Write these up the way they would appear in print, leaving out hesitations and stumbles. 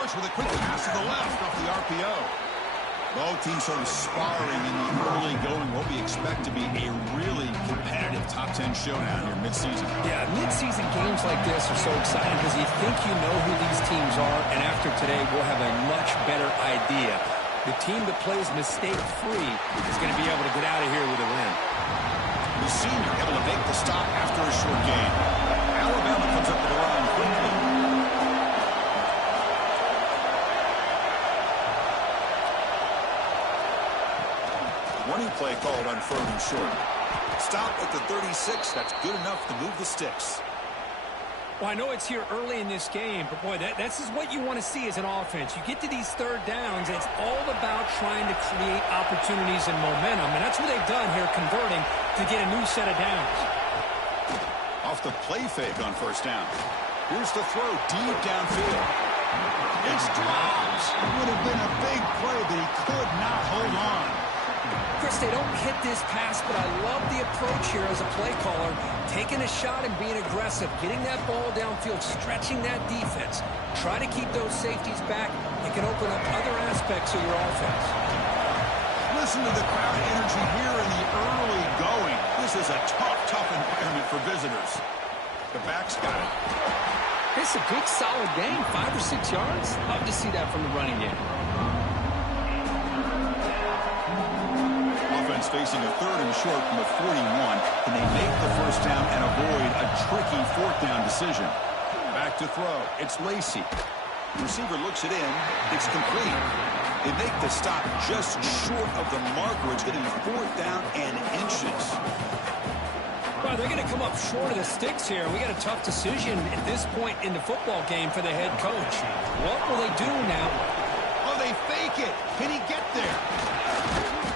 starts with a quick pass to the left off the RPO. Both teams sort of sparring in the early going. What we expect to be a really competitive top 10 showdown here mid-season. Yeah, mid-season games like this are so exciting because you think you know who these teams are, and after today, we'll have a much better idea. The team that plays mistake-free is going to be able to get out of here with a win. The senior able to make the stop after a short gain. Alabama comes up to the line quickly. Running play called on 3rd and short. Stop at the 36. That's good enough to move the sticks. Well, I know it's here early in this game, but boy, this is what you want to see as an offense. You get to these 3rd downs, and it's all about trying to create opportunities and momentum, and that's what they've done here, converting to get a new set of downs. Off the play fake on 1st down. Here's the throw deep downfield. It's dropped. It would have been a big play, but he could not hold on. Chris, they don't hit this pass, but I love the approach here as a play caller, taking a shot and being aggressive, getting that ball downfield, stretching that defense. Try to keep those safeties back. It can open up other aspects of your offense. Listen to the crowd energy here in the early going. This is a tough environment for visitors. The back's got it. It's a good, solid game, 5 or 6 yards. Love to see that from the running game. Offense facing a 3rd and short from the 41. Can they make the 1st down and avoid a tricky 4th down decision? Back to throw. It's Lacey. The receiver looks it in. It's complete. They make the stop just short of the marker. It's getting 4th down and inches. Well, they're going to come up short of the sticks here. We got a tough decision at this point in the football game for the head coach. What will they do now? Oh, they fake it. Can he get there?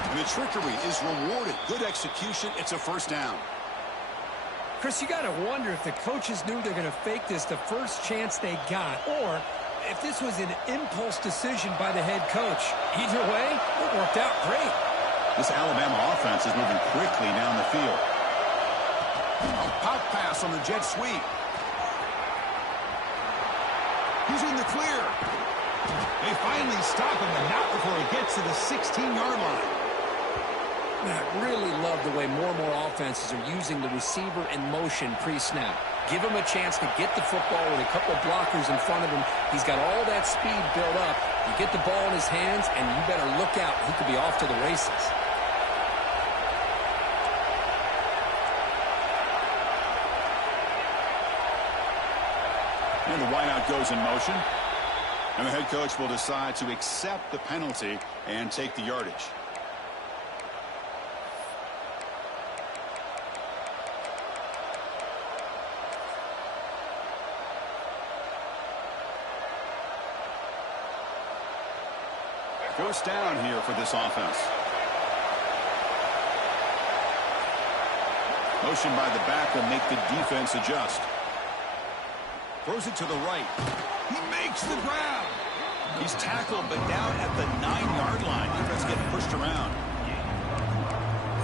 And the trickery is rewarded. Good execution. It's a 1st down. Chris, you got to wonder if the coaches knew they're going to fake this the first chance they got, or if this was an impulse decision by the head coach. Either way, it worked out great. This Alabama offense is moving quickly down the field. A pop pass on the jet sweep. He's in the clear. They finally stop him, and not before he gets to the 16-yard line. I really love the way more and more offenses are using the receiver in motion pre-snap. Give him a chance to get the football with a couple of blockers in front of him. He's got all that speed built up. You get the ball in his hands, and you better look out. He could be off to the races. And the wideout goes in motion. And the head coach will decide to accept the penalty and take the yardage. Goes down here for this offense. Motion by the back will make the defense adjust. Throws it to the right. He makes the grab. He's tackled, but down at the 9-yard line. Defense getting pushed around.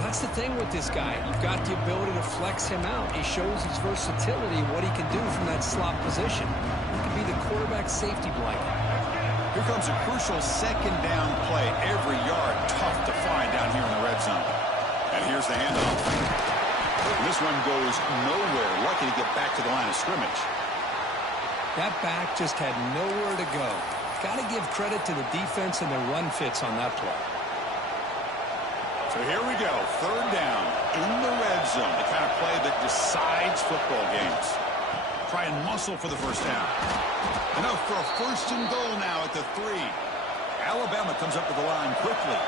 That's the thing with this guy. You've got the ability to flex him out. He shows his versatility and what he can do from that slot position. He can be the quarterback's safety blanket. Here comes a crucial 2nd down play. Every yard tough to find down here in the red zone. And here's the handoff. This one goes nowhere. Lucky to get back to the line of scrimmage. That back just had nowhere to go. Got to give credit to the defense and their run fits on that play. So here we go. 3rd down in the red zone. The kind of play that decides football games. Try and muscle for the 1st down. Enough for a 1st and goal now at the 3. Alabama comes up to the line quickly.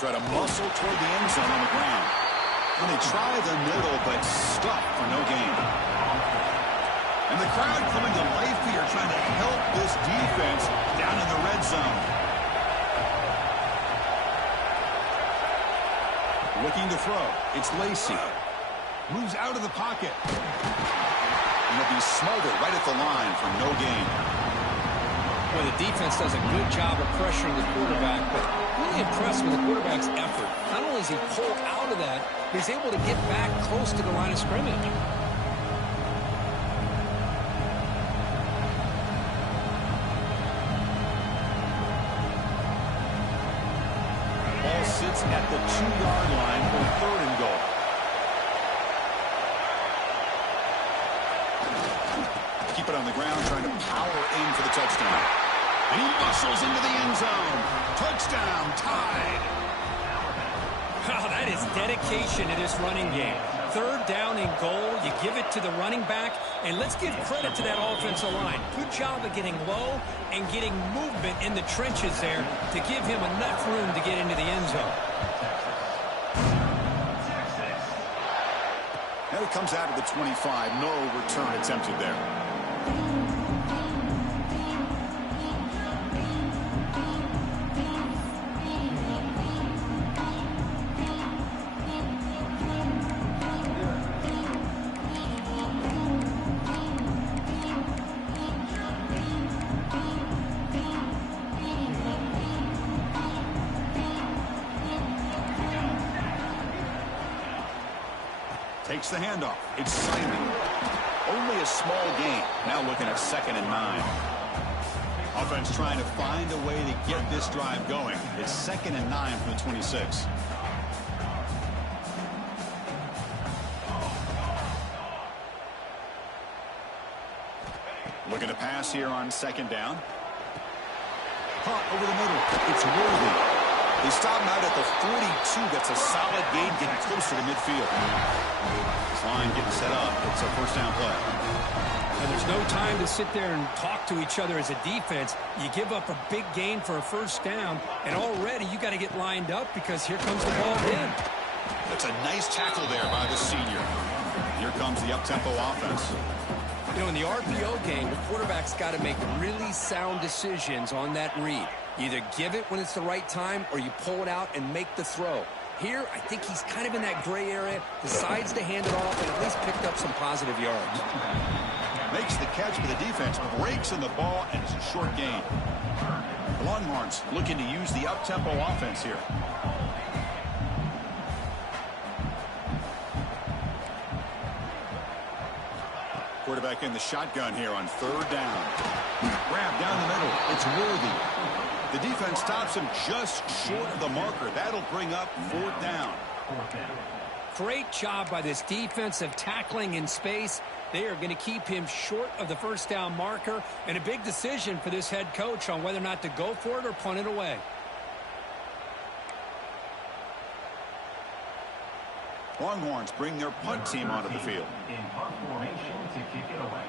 Try to muscle toward the end zone on the ground. And they try the middle, but stuck for no gain. And the crowd coming to life here, trying to help this defense down in the red zone. Looking to throw. It's Lacey. Moves out of the pocket. And he'll be smothered right at the line for no gain. Well, the defense does a good job of pressuring the quarterback, but really impressed with the quarterback's effort. Not only does he pull out of that, but he's able to get back close to the line of scrimmage. Ball sits at the 2-yard line for 3rd and goal. Keep it on the ground, trying to power in for the touchdown. And he muscles into the end zone. Touchdown, tied. Wow, that is dedication to this running game. 3rd down and goal, you give it to the running back, and let's give credit to that offensive line. Good job of getting low and getting movement in the trenches there to give him enough room to get into the end zone. Now he comes out of the 25. No return attempted there. Takes the handoff. It's Simon. Only a small gain. Now looking at 2nd and 9. Offense trying to find a way to get this drive going. It's 2nd and 9 from the 26. Looking to pass here on 2nd down. Caught over the middle. It's Worthy. They stop him out at the 42. That's a solid gain, getting closer to midfield. This line getting set up. It's a 1st down play. And there's no time to sit there and talk to each other as a defense. You give up a big gain for a 1st down, and already you got to get lined up because here comes the ball in. That's a nice tackle there by the senior. Here comes the up-tempo offense. You know, in the RPO game, the quarterback's got to make really sound decisions on that read. Either give it when it's the right time or you pull it out and make the throw. Here, I think he's kind of in that gray area, decides to hand it off and at least picked up some positive yards. Makes the catch for the defense, breaks in the ball, and it's a short gain. The Longhorns looking to use the up-tempo offense here. Quarterback in the shotgun here on 3rd down. Grab down the middle. It's Worthy. The defense stops him just short of the marker. That'll bring up 4th down. Great job by this defensive tackling in space. They are going to keep him short of the 1st down marker, and a big decision for this head coach on whether or not to go for it or punt it away. Longhorns bring their punt team onto the field. In punt formation to kick it away.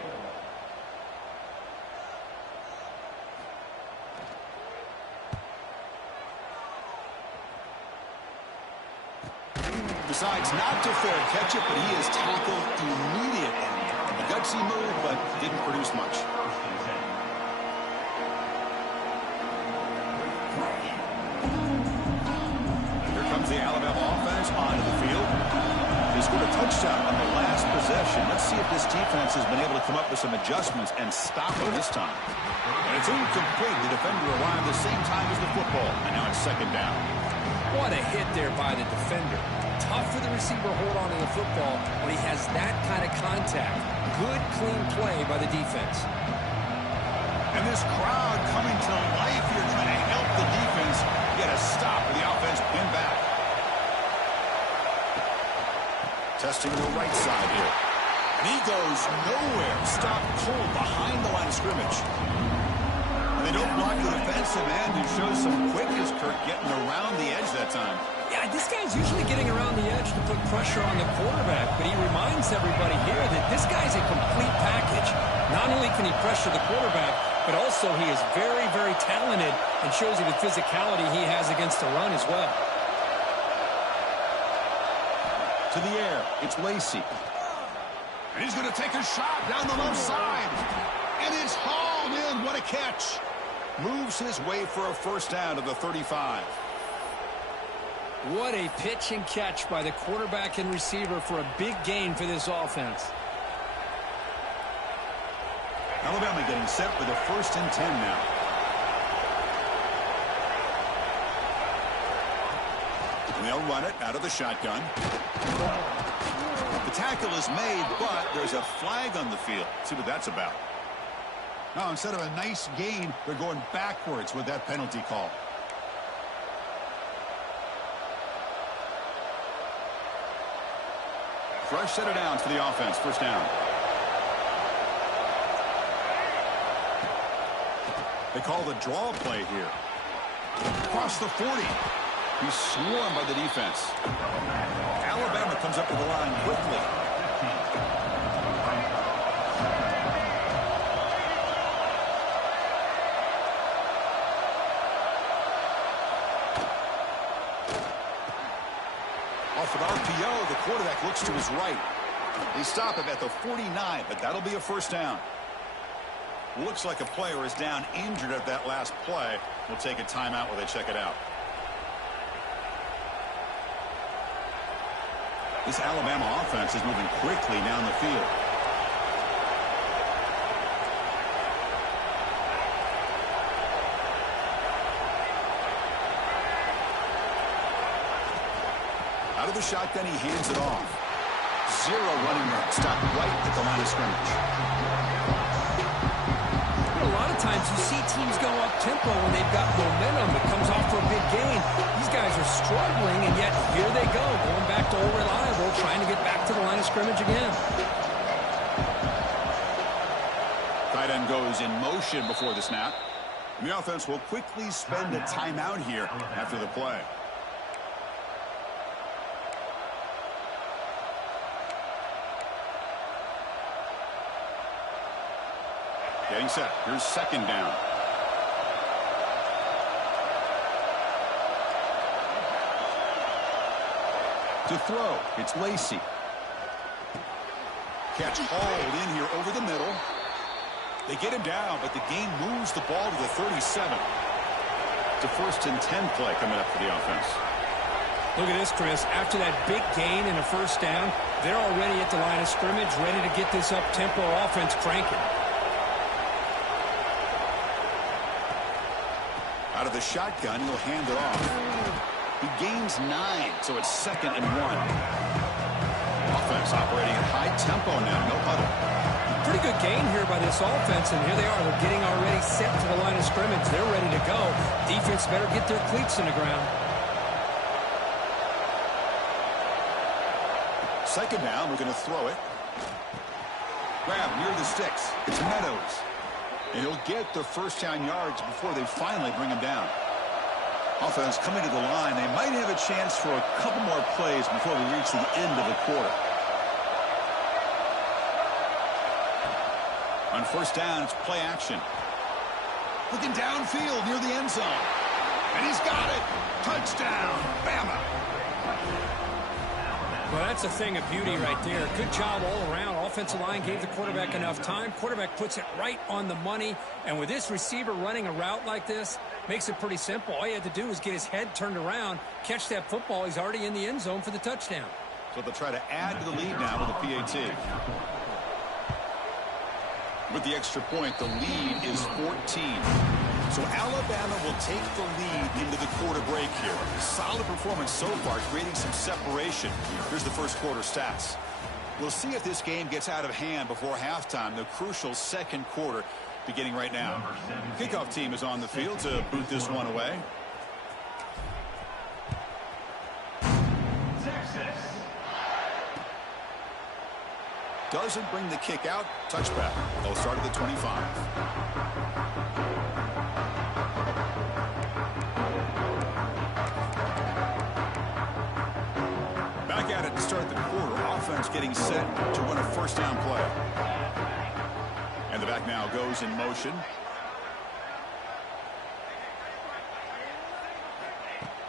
Decides not to fair catch it, but he is tackled immediately. A gutsy move, but didn't produce much. Here comes the Alabama offense onto the field. They scored a touchdown on the last possession. Let's see if this defense has been able to come up with some adjustments and stop it this time. And it's incomplete. The defender arrived the same time as the football, and now it's 2nd down. What a hit there by the defender. Tough for the receiver to hold on to the football when he has that kind of contact. Good, clean play by the defense. And this crowd coming to life here, trying to help the defense get a stop with the offense pinned back. Testing the right side here. And he goes nowhere. Stop cold behind the line of scrimmage. And they don't block the defensive end, who shows some quickness, Kirk, getting around the edge that time. Yeah, this guy's usually getting around the edge to put pressure on the quarterback, but he reminds everybody here that this guy's a complete package. Not only can he pressure the quarterback, but also he is very, very talented and shows you the physicality he has against the run as well. To the air, it's Lacey. And he's going to take a shot down the left side. And it's hauled in. What a catch. Moves his way for a 1st down to the 35. What a pitch and catch by the quarterback and receiver for a big gain for this offense. Alabama getting set for the 1st and 10 now. They'll run it out of the shotgun. The tackle is made, but there's a flag on the field. See what that's about. Now, instead of a nice gain, they're going backwards with that penalty call. Fresh set of downs for the offense. First down. They call the draw play here. Across the 40. He's swarmed by the defense. Alabama comes up to the line quickly. Off an RPO, the quarterback looks to his right. They stop him at the 49, but that'll be a first down. Looks like a player is down injured at that last play. We'll take a timeout while they check it out. This Alabama offense is moving quickly down the field. Out of the shotgun, he hands it off. Zero running room. Stopped right at the line of scrimmage. A lot of times you see teams go up tempo when they've got momentum. It comes off for a big gain. These guys are struggling, and yet here they go, going back to old reliable, trying to get back to the line of scrimmage again. Tight end goes in motion before the snap. And the offense will quickly spend a timeout here after the play. Getting set. Here's second down. To throw, it's Lacy. Catch hauled in here over the middle. They get him down, but the gain moves the ball to the 37. It's a 1st and 10 play coming up for the offense. Look at this, Chris. After that big gain and a first down, they're already at the line of scrimmage, ready to get this up-tempo offense cranking. Out of the shotgun, he'll hand it off. He gains 9, so it's 2nd and 1. Offense operating at high tempo now, no huddle. Pretty good gain here by this offense, and here they are. They're getting already set to the line of scrimmage. They're ready to go. Defense better get their cleats in the ground. Second down, we're going to throw it. Grab near the sticks. It's Meadows. And he'll get the first down yards before they finally bring him down. Offense coming to the line. They might have a chance for a couple more plays before we reach the end of the quarter. On first down, it's play action. Looking downfield near the end zone. And he's got it. Touchdown, Bama. Well, that's a thing of beauty right there. Good job all around. Offensive line gave the quarterback enough time. Quarterback puts it right on the money. And with this receiver running a route like this, makes it pretty simple. All you had to do is get his head turned around, catch that football. He's already in the end zone for the touchdown. So they'll try to add to the lead now with a PAT. With the extra point, the lead is 14. So Alabama will take the lead into the quarter break here. Solid performance so far, creating some separation. Here's the first quarter stats. We'll see if this game gets out of hand before halftime, the crucial second quarter beginning right now. Kickoff team is on the field to boot this one away. Doesn't bring the kick out. Touchback. They'll start at the 25. Back at it to start the quarter. Offense getting set to run a first down play. And the back now goes in motion.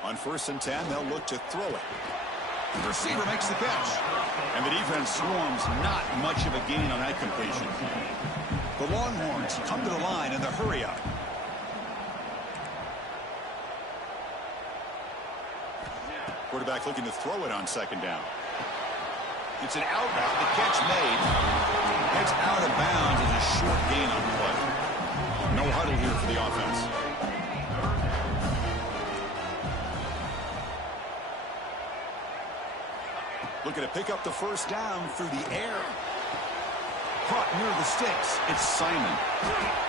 On 1st and 10, they'll look to throw it. The receiver makes the catch. And the defense swarms, not much of a gain on that completion. The Longhorns come to the line in the hurry-up. Quarterback looking to throw it on second down. It's an out route. The catch made. It's out of bounds as a short gain on the play. No huddle here for the offense. Looking to pick up the first down through the air. Caught near the sticks. It's Simon.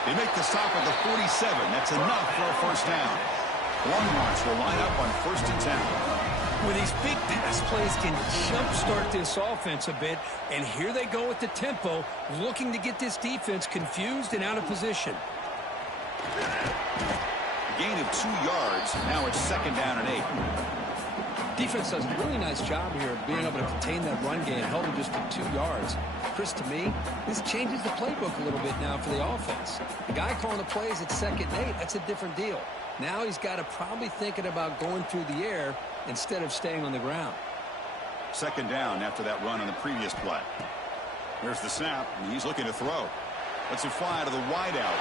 They make the stop at the 47. That's enough for a first down. Longhorns will line up on 1st and 10. Well, these big pass plays can jumpstart this offense a bit, and here they go with the tempo, looking to get this defense confused and out of position. A gain of 2 yards. Now it's 2nd down and 8. Defense does a really nice job here of being able to contain that run game, held him just to 2 yards. Chris, to me, this changes the playbook a little bit now for the offense. The guy calling the plays at 2nd and 8, that's a different deal. Now he's got to probably thinking about going through the air instead of staying on the ground. 2nd down after that run on the previous play. There's the snap, and he's looking to throw. Lets it fly to the wideout.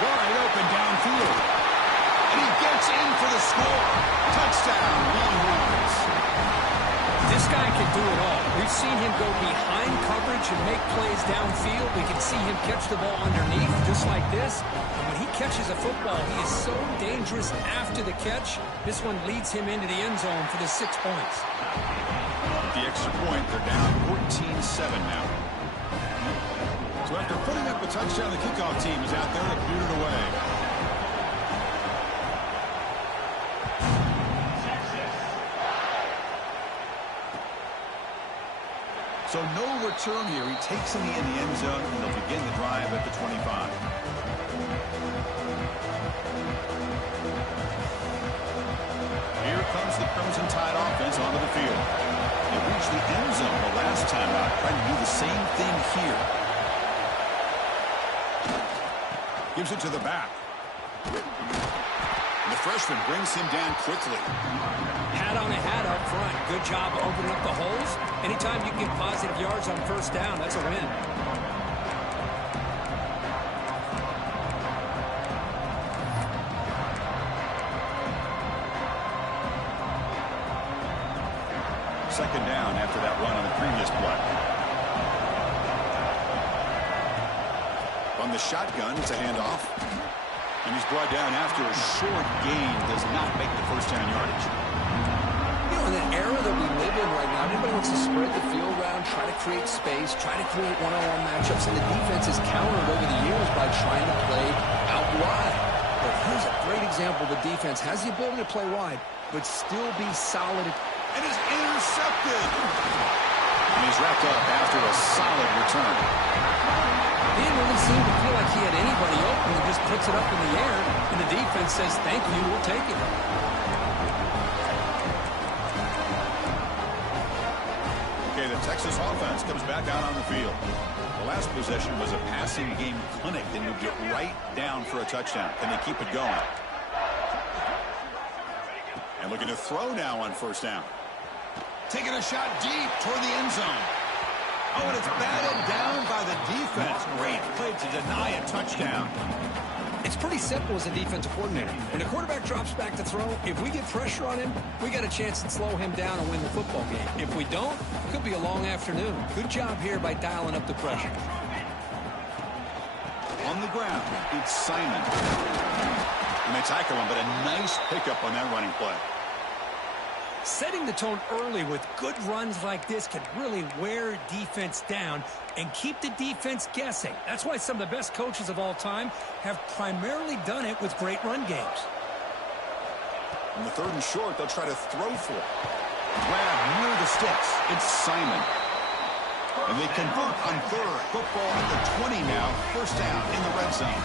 Wide open downfield. And he gets in for the score. Touchdown, Longhorns. This guy can do it all. We've seen him go behind coverage and make plays downfield. We can see him catch the ball underneath, just like this. And when he catches a football, he is so dangerous after the catch. This one leads him into the end zone for the 6 points. The extra point, they're down 14-7 now. So after putting up a touchdown, the kickoff team is out there to boot it away. So no return here. He takes him in the end zone, and they'll begin the drive at the 25. Here comes the Crimson Tide offense onto the field. They reached the end zone the last time out, trying to do the same thing here. Gives it to the back. And the freshman brings him down quickly. Hat on a hat up front. Good job opening up the holes. Anytime you can get positive yards on 1st down, that's a win. Second down after that run on the previous play. On the shotgun, it's a handoff. And he's brought down after a short gain. Does not make the first down yardage. You know, in the era that we live in right now, everybody wants to spread the field around, try to create space, try to create one-on-one matchups, and the defense has countered over the years by trying to play out wide. But here's a great example. The defense has the ability to play wide, but still be solid. And is intercepted. And he's wrapped up after a solid return. He didn't really seem to feel like he had anybody open. He just puts it up in the air, and the defense says, thank you, we'll take it. Okay, the Texas offense comes back out on the field. The last possession was a passing game clinic. They moved it right down for a touchdown. Can they keep it going? And looking to throw now on 1st down. Taking a shot deep toward the end zone. Oh, and it's batted down by the defense. Great play to deny a touchdown. It's pretty simple as a defensive coordinator. When the quarterback drops back to throw, if we get pressure on him, we got a chance to slow him down and win the football game. If we don't, it could be a long afternoon. Good job here by dialing up the pressure. On the ground, it's Simon. And they tackle him, but a nice pickup on that running play. Setting the tone early with good runs like this can really wear defense down and keep the defense guessing. That's why some of the best coaches of all time have primarily done it with great run games. On the 3rd and short, they'll try to throw for it. Grab near the sticks. It's Simon. And they convert on 3rd. Football at the 20 now. 1st down in the red zone.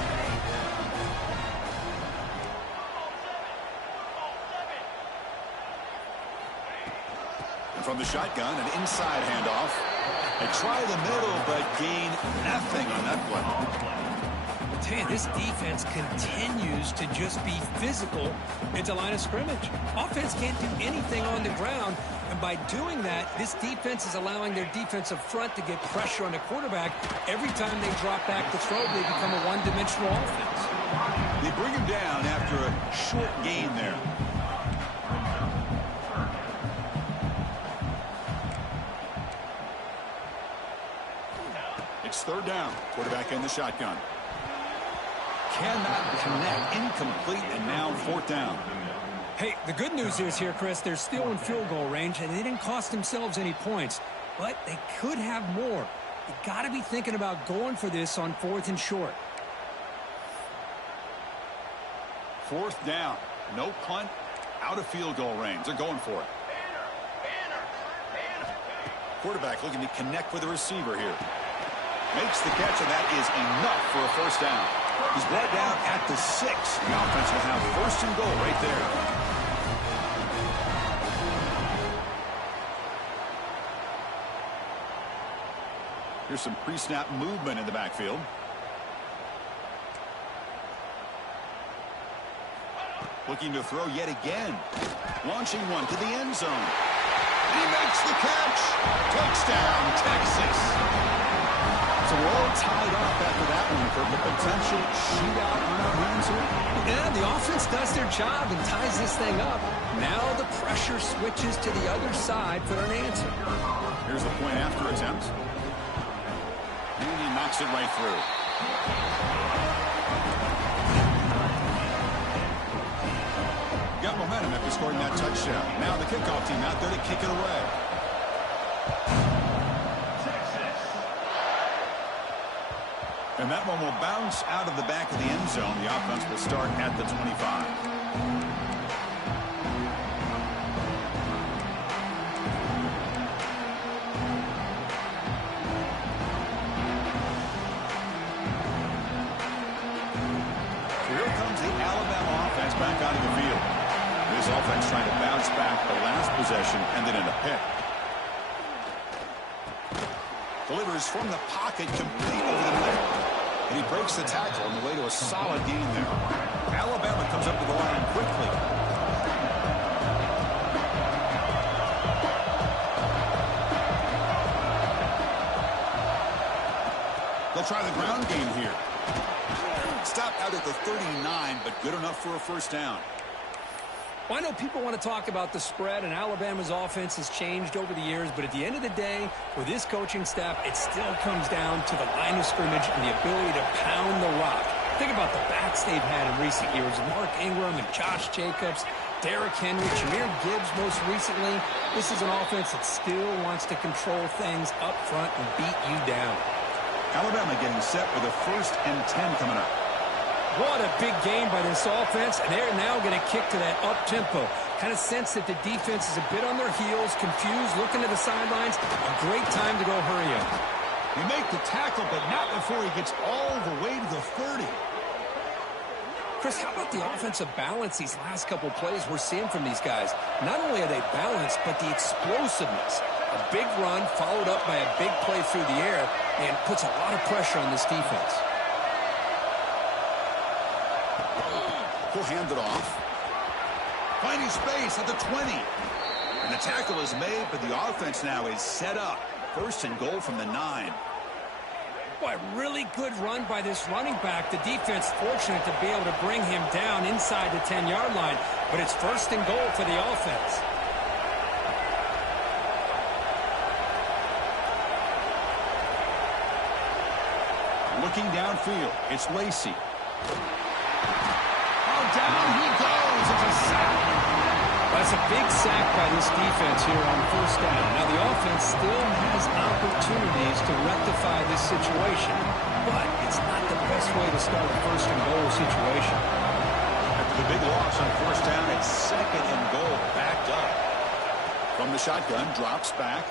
From the shotgun, an inside handoff. They try the middle, but gain nothing on that play. I'll tell you, this defense continues to just be physical into line of scrimmage. Offense can't do anything on the ground, and by doing that, this defense is allowing their defensive front to get pressure on the quarterback. Every time they drop back to throw, they become a one-dimensional offense. They bring him down after a short gain there. It's 3rd down. Quarterback in the shotgun. Cannot connect. Incomplete, and now 4th down. Hey, the good news is here, Chris, they're still in field goal range, and they didn't cost themselves any points. but they could have more. You got to be thinking about going for this on 4th and short. 4th down. No punt. Out of field goal range. They're going for it. Quarterback looking to connect with the receiver here. Makes the catch, and that is enough for a first down. He's brought down at the 6. The offense will have 1st and goal right there. Here's some pre-snap movement in the backfield. Looking to throw yet again. Launching one to the end zone. He makes the catch. Touchdown, Texas. So we're all tied up after that one for the potential shootout on our hands here. Yeah, the offense does their job and ties this thing up. Now the pressure switches to the other side for an answer. Here's the point after attempt. And he knocks it right through. Got momentum after scoring that touchdown. Now the kickoff team out there to kick it away. And that one will bounce out of the back of the end zone. The offense will start at the 25. Back out of the field. This offense trying to bounce back the last possession and then in a pick. Delivers from the pocket complete over the middle. And he breaks the tackle on the way to a solid gain there. Alabama comes up to the line quickly. They'll try the ground game here. Stopped out at the 39, but good enough for a first down. Well, I know people want to talk about the spread, and Alabama's offense has changed over the years, but at the end of the day, for this coaching staff, it still comes down to the line of scrimmage and the ability to pound the rock. Think about the backs they've had in recent years. Mark Ingram and Josh Jacobs, Derrick Henry, Jahmyr Gibbs most recently. This is an offense that still wants to control things up front and beat you down. Alabama getting set with a 1st and 10 coming up. What a big game by this offense, and they're now going to kick to that up-tempo. Kind of sense that the defense is a bit on their heels, confused, looking to the sidelines. A great time to go hurry up. They make the tackle, but not before he gets all the way to the 30. Chris, how about the offensive balance these last couple plays we're seeing from these guys? Not only are they balanced, but the explosiveness. A big run followed up by a big play through the air, and puts a lot of pressure on this defense. He'll hand it off. Finding space at the 20. And the tackle is made, but the offense now is set up. 1st and goal from the 9. Boy, really good run by this running back. The defense fortunate to be able to bring him down inside the 10-yard line, but it's 1st and goal for the offense. Looking downfield, it's Lacey. Down he goes. It's a sack. That's a big sack by this defense here on 1st down. Now, the offense still has opportunities to rectify this situation, but it's not the best way to start a 1st and goal situation. After the big loss on 1st down, it's 2nd and goal, backed up. From the shotgun, drops back.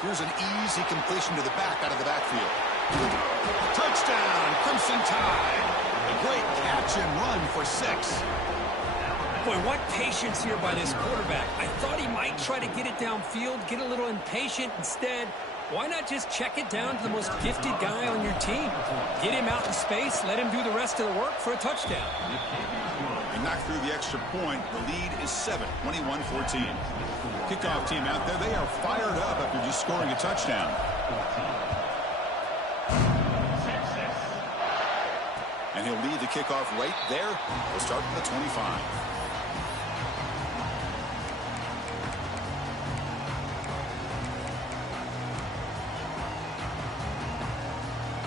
Here's an easy completion to the back out of the backfield. Touchdown, Crimson Tide. A great catch and run for 6. Boy, what patience here by this quarterback. I thought he might try to get it downfield, get a little impatient. Instead, why not just check it down to the most gifted guy on your team? Get him out in space, let him do the rest of the work for a touchdown. They knock through the extra point. The lead is 7, 21-14. Kickoff team out there, they are fired up after just scoring a touchdown. And he'll lead the kickoff right there. We'll start from the 25.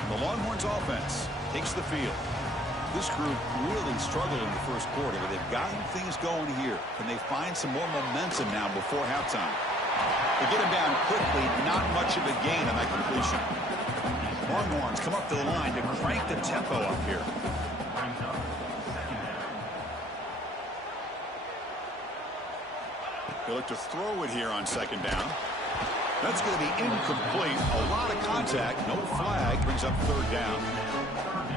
The Longhorns offense takes the field. This group really struggled in the 1st quarter, but they've gotten things going here. Can they find some more momentum now before halftime? They get him down quickly, not much of a gain on that completion. Longhorns come up to the line to crank the tempo up here. Brings up secondary. They look to throw it here on second down. That's going to be incomplete. A lot of contact. No flag. Brings up third down.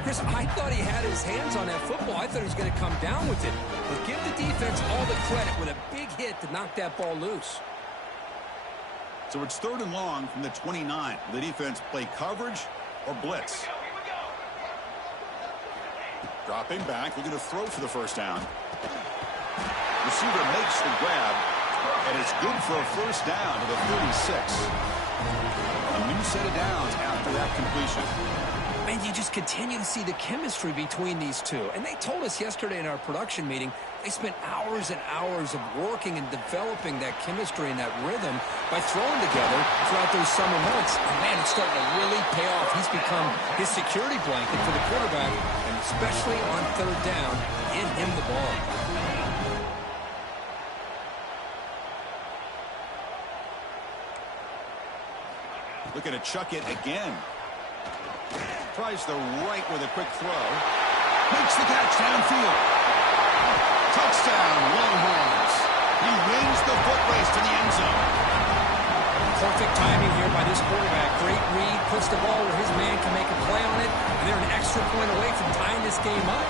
Chris, I thought he had his hands on that football. I thought he was going to come down with it. But give the defense all the credit with a big hit to knock that ball loose. So it's third and long from the 29. The defense play coverage or blitz. Dropping back, looking to throw for the first down. Receiver makes the grab, and it's good for a first down to the 36. A new set of downs after that completion. And you just continue to see the chemistry between these two. And they told us yesterday in our production meeting, they spent hours and hours of working and developing that chemistry and that rhythm by throwing together throughout those summer months. And man, it's starting to really pay off. He's become his security blanket for the quarterback, and especially on third down, get him the ball. Looking to chuck it again. Tries the right with a quick throw. Makes the catch downfield. Touchdown, Longhorns. He wins the foot race to the end zone. Perfect timing here by this quarterback. Great read, puts the ball where his man can make a play on it, and they're an extra point away from tying this game up.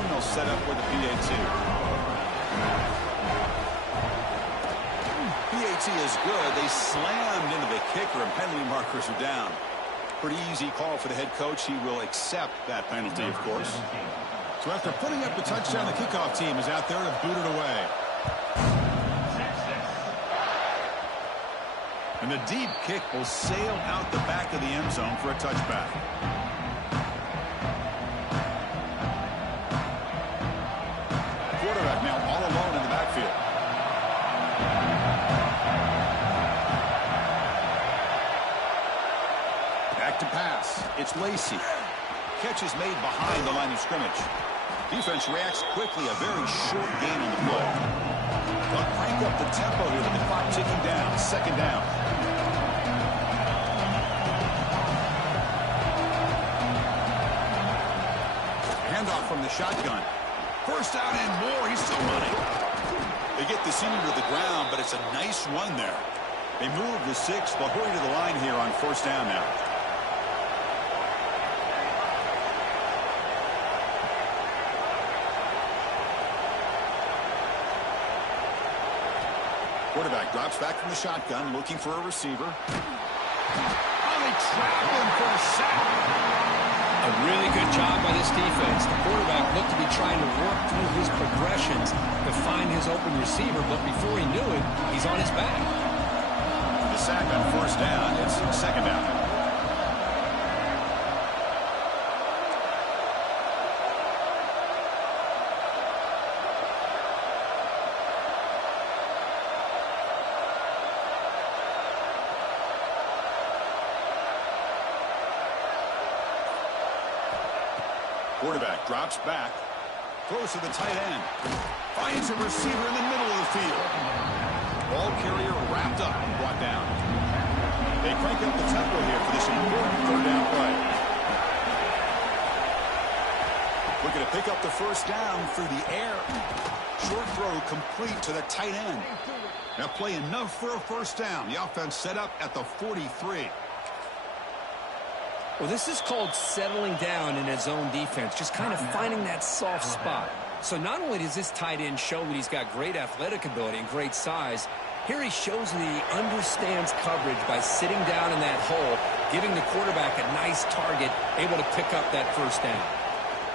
And they'll set up with a PAT. PAT is good. They slammed into the kicker, and penalty markers are down. Pretty easy call for the head coach. He will accept that penalty, of course. So after putting up the touchdown, the kickoff team is out there to boot it away. And the deep kick will sail out the back of the end zone for a touchback. Quarterback now all alone in the backfield. Back to pass. It's Lacey. Catch is made behind the line of scrimmage. Defense reacts quickly. A very short gain on the play. They'll crank up the tempo here with the clock ticking down. Second down. Handoff from the shotgun. First down and more. He's still running. They get the senior to the ground, but it's a nice run there. They move the 6. They'll hurry to the line here on first down now. Quarterback drops back from the shotgun, looking for a receiver. Oh, they trap him for a sack. A really good job by this defense. The quarterback looked to be trying to work through his progressions to find his open receiver, but before he knew it, he's on his back. The sack on first down. It's second down. Quarterback drops back, throws to the tight end, finds a receiver in the middle of the field. Ball carrier wrapped up and brought down. They crank up the tempo here for this important third down play. Looking to pick up the first down through the air. Short throw complete to the tight end. Now play enough for a first down. The offense set up at the 43. Well, this is called settling down in his own defense, just kind of finding that soft spot. So not only does this tight end show that he's got great athletic ability and great size, here he shows that he understands coverage by sitting down in that hole, giving the quarterback a nice target, able to pick up that first down.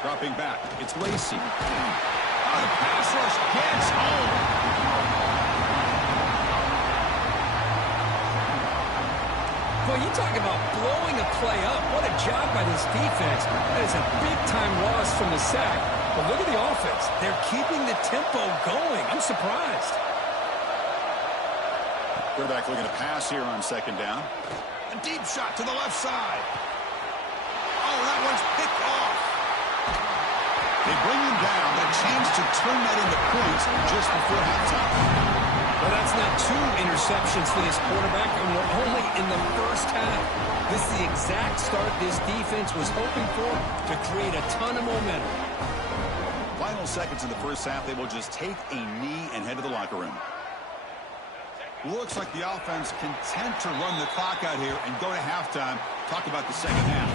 Dropping back, it's Lacey. Oh, the pass rush gets home. Boy, you talk about blowing a play up. What a job by this defense. That is a big-time loss from the sack. But look at the offense. They're keeping the tempo going. I'm surprised. Quarterback looking to pass here on second down. A deep shot to the left side. Oh, that one's picked off. They bring him down, but a chance to turn that into points just before halftime. Well, that's not 2 interceptions for this quarterback, and we're only in the first half. This is the exact start this defense was hoping for to create a ton of momentum. Final seconds in the first half, they will just take a knee and head to the locker room. Looks like the offense content to run the clock out here and go to halftime. Talk about the second half.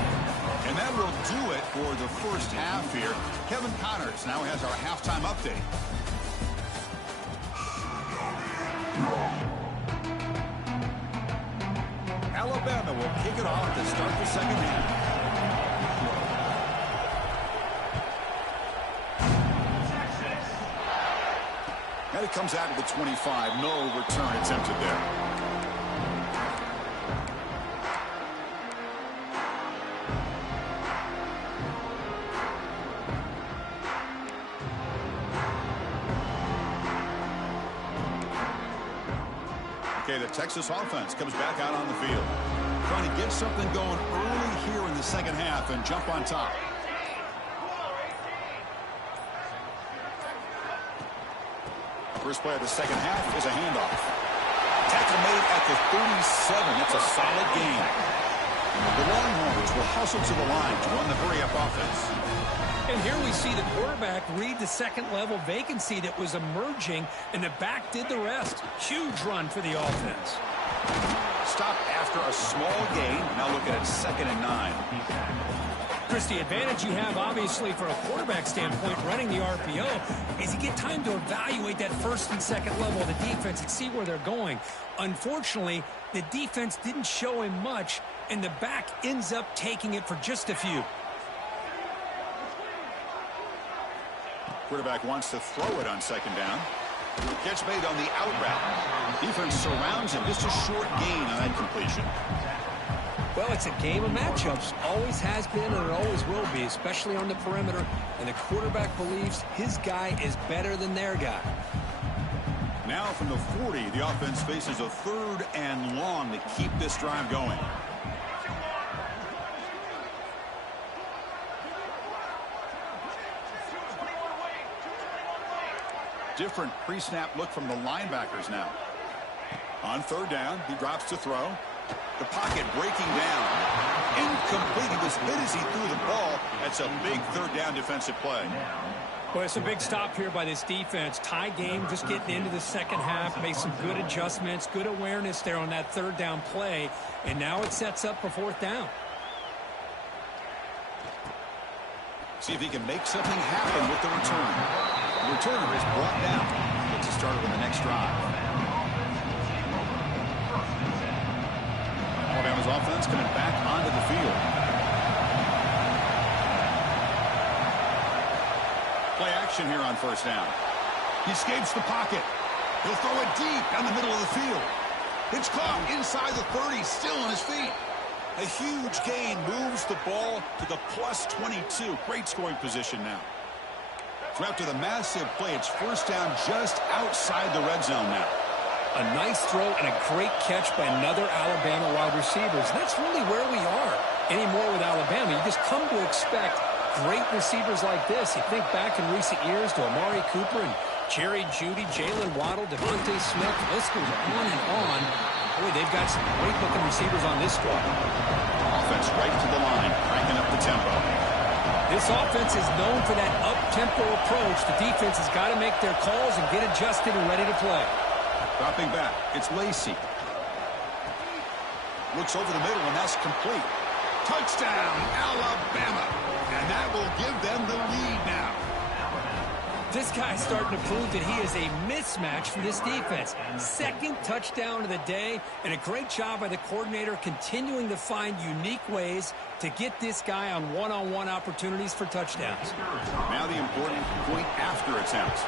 And that will do it for the first half here. Kevin Connors now has our halftime update. Alabama will kick it off to start the second half. And it comes out of the 25. No return attempted there. Okay, the Texas offense comes back out on the field. Trying to get something going early here in the second half and jump on top. First play of the second half is a handoff. Tackle made at the 37. That's a solid gain. The Longhorns will hustle to the line to run the hurry-up offense. And here we see the quarterback read the second-level vacancy that was emerging, and the back did the rest. Huge run for the offense. Stop after a small gain. Now look at it, 2nd and 9. Chris, the advantage you have, obviously, for a quarterback standpoint, running the RPO, is you get time to evaluate that first and second level of the defense and see where they're going. Unfortunately, the defense didn't show him much, and the back ends up taking it for just a few. Quarterback wants to throw it on second down. Catch made on the out route. Defense surrounds him. Just a short gain on that completion. Well, it's a game of matchups. Always has been and it always will be, especially on the perimeter. And the quarterback believes his guy is better than their guy. Now from the 40, the offense faces a 3rd and long to keep this drive going. Different pre-snap look from the linebackers now. On 3rd down, he drops to throw. The pocket breaking down. Incomplete. He was hit as he threw the ball. That's a big 3rd down defensive play. Well, it's a big stop here by this defense. Tie game, just getting into the second half. Made some good adjustments, good awareness there on that 3rd down play. And now it sets up for 4th down. See if he can make something happen with the return. The returner is brought down. Gets us started on the next drive. Alabama's offense coming back onto the field. Play action here on 1st down. He escapes the pocket. He'll throw it deep down the middle of the field. It's caught inside the 30, still on his feet. A huge gain moves the ball to the +22. Great scoring position now. So after the massive play, it's 1st down just outside the red zone now. A nice throw and a great catch by another Alabama wide receivers. That's really where we are anymore with Alabama. You just come to expect great receivers like this. You think back in recent years to Amari Cooper and Jerry Jeudy, Jalen Waddle, Devontae Smith. The list goes on and on. Boy, they've got some great-looking receivers on this squad. Offense right to the line, cranking up the tempo. This offense is known for that up-tempo approach. The defense has got to make their calls and get adjusted and ready to play. Dropping back, it's Lacey. Looks over the middle, and that's complete. Touchdown, Alabama. And that will give them the lead now. This guy's starting to prove that he is a mismatch for this defense. 2nd touchdown of the day, and a great job by the coordinator continuing to find unique ways to get this guy on one-on-one opportunities for touchdowns. Now the important point after attempt.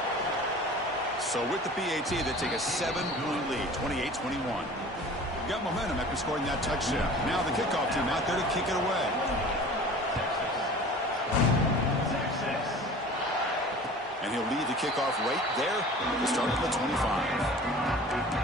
So with the PAT, they take a 7-point lead, 28-21. Got momentum after scoring that touchdown. Now the kickoff team out there to kick it away. And he'll lead the kickoff right there to start at the 25.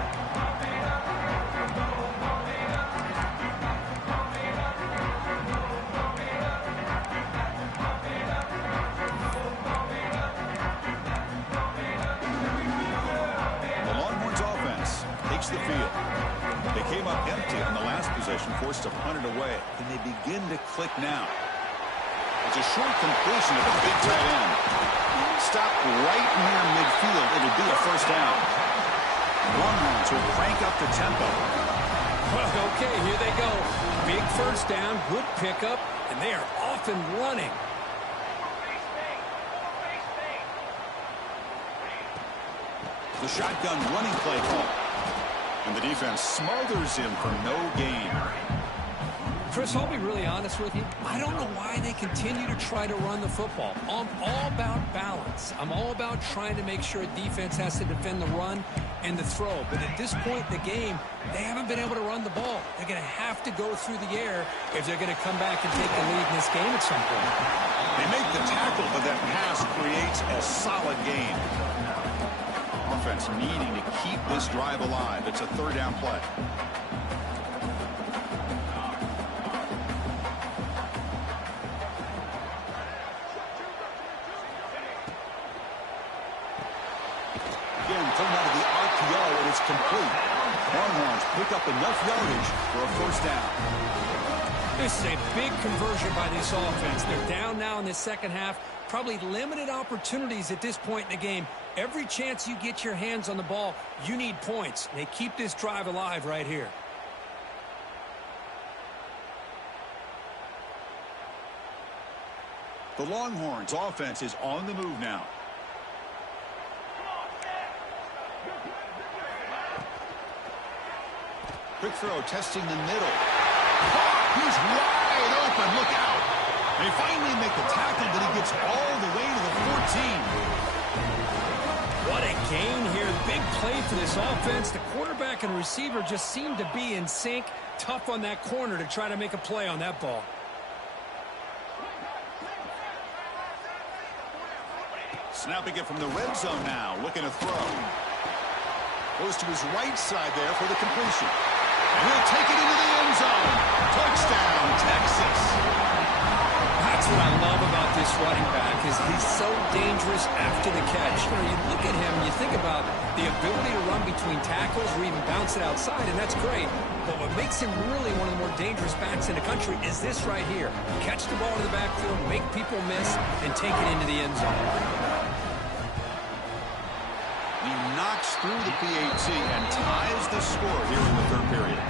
came up empty on the last possession, forced to punt it away. Can they begin to click now? It's a short completion of the big tight end. Stopped right near midfield. It'll be a first down. Longhorns will crank up the tempo. Well, okay, here they go. Big first down, good pickup, and they are off and running. The shotgun running play call. And the defense smothers him for no gain. Chris, I'll be really honest with you. I don't know why they continue to try to run the football. I'm all about balance. I'm all about trying to make sure a defense has to defend the run and the throw. But at this point in the game, they haven't been able to run the ball. They're going to have to go through the air if they're going to come back and take the lead in this game at some point. They make the tackle, but that pass creates a solid gain. Offense needing to keep this drive alive. It's a third down play. Again, thrown out of the RPO, and it's complete. Longhorns pick up enough yardage for a first down. This is a big conversion by this offense. They're down now in the second half. Probably limited opportunities at this point in the game. Every chance you get your hands on the ball, you need points. They keep this drive alive right here. The Longhorns offense is on the move now. Quick throw, testing the middle. He's wide open. Look out. They finally make the tackle, but he gets all the way to the 14. What a gain here. Big play for this offense. The quarterback and receiver just seem to be in sync. Tough on that corner to try to make a play on that ball. Snapping it from the red zone now. Looking to throw. Goes to his right side there for the completion. And he'll take it into the end zone. Touchdown, Texas. That's what I love about this running back is he's so dangerous after the catch. You know, you look at him, you think about the ability to run between tackles or even bounce it outside, and that's great. But what makes him really one of the more dangerous backs in the country is this right here. Catch the ball in the backfield, make people miss, and take it into the end zone. He knocks through the PAT and ties the score here in the third period.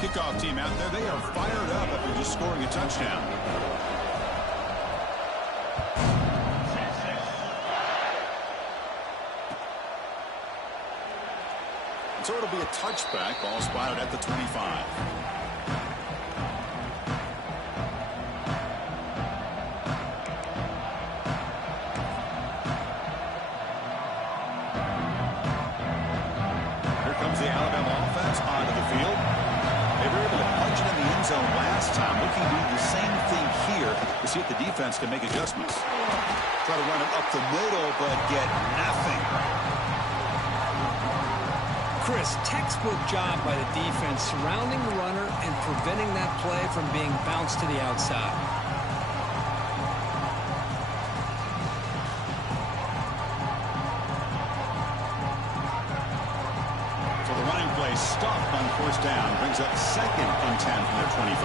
Kickoff team out there, they are fired up after just scoring a touchdown. So it'll be a touchback. Ball spotted at the 25. Here comes the Alabama offense onto the field. They were able to punch it in the end zone last time. Looking to do the same thing here to see if the defense can make adjustments. Try to run it up the middle, but get nothing. Chris, textbook job by the defense surrounding the runner and preventing that play from being bounced to the outside. So the running play stopped on first down. Brings up 2nd and 10 from their 25.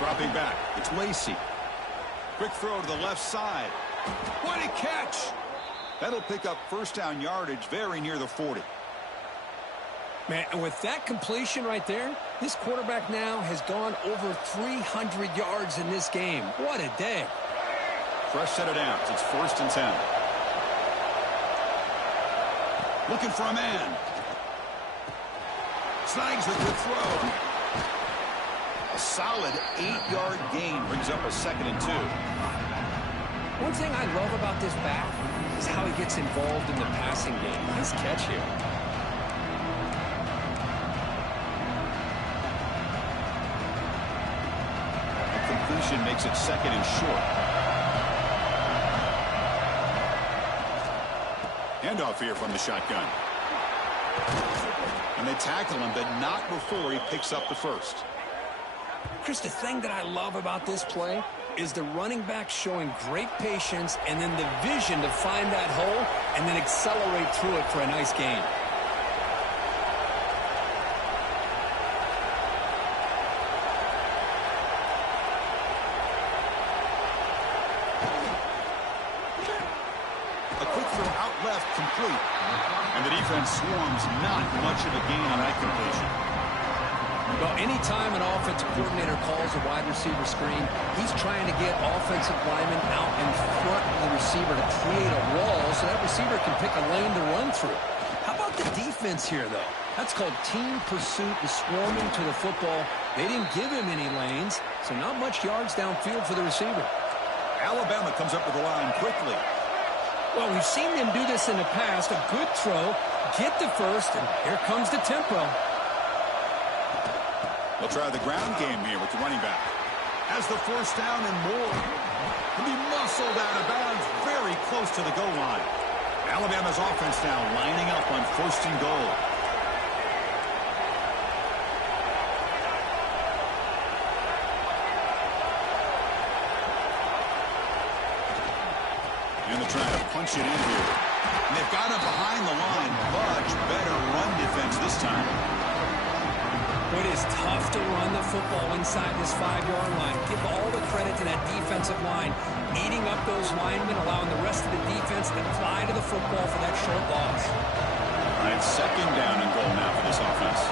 Dropping back. It's Lacey. Quick throw to the left side. What a catch! That'll pick up first down yardage very near the 40. Man, and with that completion right there, this quarterback now has gone over 300 yards in this game. What a day. Fresh set of downs. It's 1st and 10. Looking for a man. Snags with the throw. A solid 8-yard gain brings up a 2nd and 2. One thing I love about this back is how he gets involved in the passing game. Nice catch here. The completion makes it 2nd and short. Handoff here from the shotgun. And they tackle him, but not before he picks up the first. Chris, the thing that I love about this play is the running back showing great patience and then the vision to find that hole and then accelerate through it for a nice gain. A quick throw out left, complete. And the defense swarms, not much of a gain on that completion. Well, anytime an offensive coordinator calls a wide receiver screen, he's trying to get offensive linemen out in front of the receiver to create a wall so that receiver can pick a lane to run through. How about the defense here, though? That's called team pursuit, the swarming to the football. They didn't give him any lanes, so not much yards downfield for the receiver. Alabama comes up with the line quickly. Well, we've seen them do this in the past. A good throw, get the first, and here comes the tempo. They'll try the ground game here with the running back. Has the first down and more. Can be muscled out of bounds very close to the goal line. Alabama's offense now lining up on first and goal. And they're trying to punch it in here. And they've got him behind the line. Much better run defense this time. It is tough to run the football inside this 5-yard line. Give all the credit to that defensive line, eating up those linemen, allowing the rest of the defense to fly to the football for that short loss. All right, second down and goal now for this offense.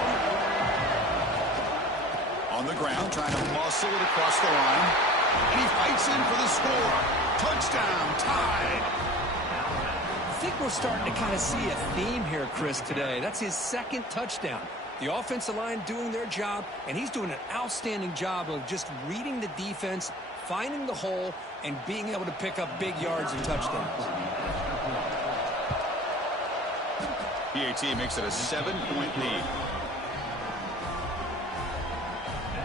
On the ground, trying to muscle it across the line. And he fights in for the score. Touchdown, tied. I think we're starting to kind of see a theme here, Chris, today. That's his second touchdown. The offensive line doing their job, and he's doing an outstanding job of just reading the defense, finding the hole, and being able to pick up big yards and touchdowns. PAT makes it a 7-point lead.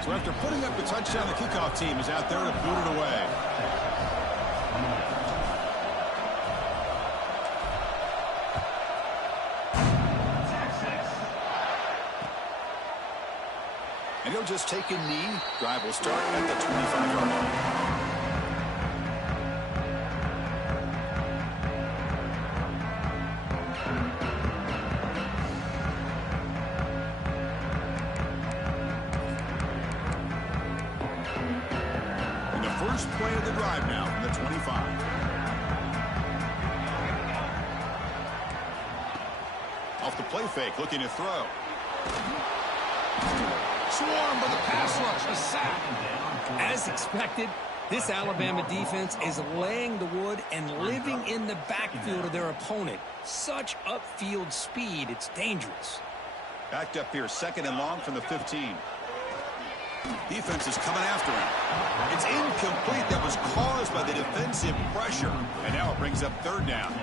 So after putting up the touchdown, the kickoff team is out there to boot it away. And he'll just take a knee. Drive will start at the 25-yard line. And the first play of the drive now from the 25. Off the play fake, looking to throw. Swarm by the pass rush, a sack. As expected, this Alabama defense is laying the wood and living in the backfield of their opponent. Such upfield speed, it's dangerous. Backed up here, second and long from the 15. Defense is coming after him. It's incomplete. That was caused by the defensive pressure. And now it brings up third down.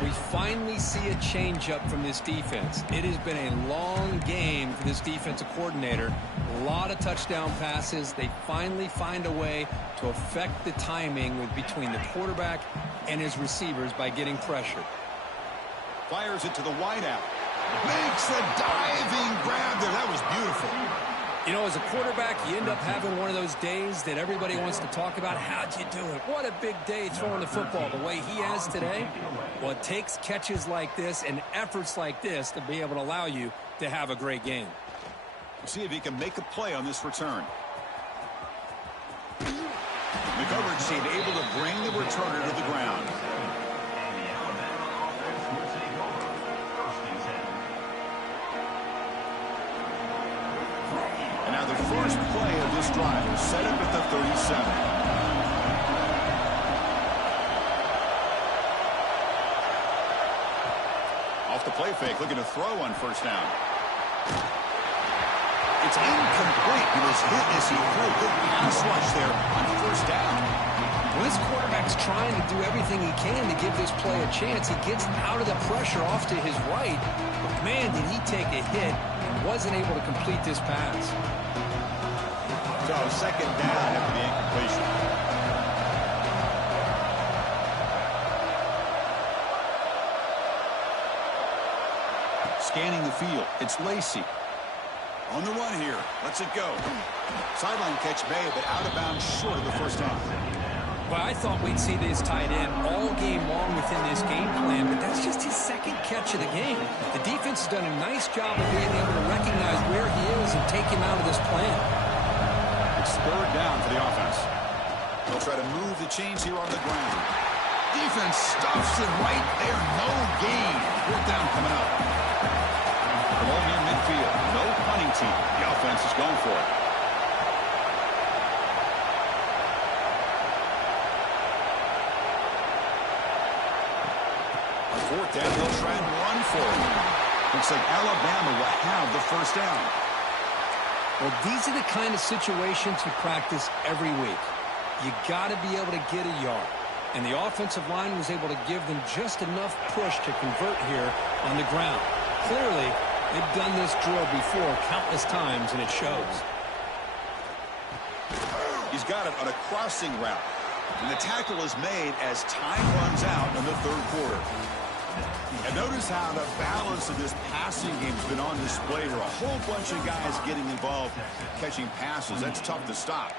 We finally see a change-up from this defense. It has been a long game for this defensive coordinator. A lot of touchdown passes. They finally find a way to affect the timing between the quarterback and his receivers by getting pressure. Fires it to the wideout. Makes the diving grab there. That was beautiful. You know, as a quarterback, you end up having one of those days that everybody wants to talk about. How'd you do it? What a big day throwing the football the way he has today. Well, it takes catches like this and efforts like this to be able to allow you to have a great game. We'll see if he can make a play on this return. The coverage team able to bring the returner to the ground. And now the first play of this drive is set up at the 37. Off the play fake, looking to throw on first down. It's incomplete. He was hit as he threw. Good pass rush there on first down. Well, this quarterback's trying to do everything he can to give this play a chance. He gets out of the pressure off to his right. But, man, did he take a hit and wasn't able to complete this pass. So, second down after the incompletion. Scanning the field, it's Lacey. On the run here. Lets it go. Sideline catch made, but out of bounds short of the first down. Well, I thought we'd see this tight end all game long within this game plan, but that's just his second catch of the game. The defense has done a nice job of being able to recognize where he is and take him out of this plan. It's third down for the offense. They'll try to move the chains here on the ground. Defense stuffs it right there. No gain. Fourth down coming up. The ball near midfield. No punting team. The offense is going for it. On fourth down, they'll try and run for it. Looks like Alabama will have the first down. Well, these are the kind of situations you practice every week. You got to be able to get a yard. And the offensive line was able to give them just enough push to convert here on the ground. Clearly, they've done this drill before countless times, and it shows. He's got it on a crossing route. And the tackle is made as time runs out in the third quarter. And notice how the balance of this passing game has been on display here. A whole bunch of guys getting involved catching passes. That's tough to stop.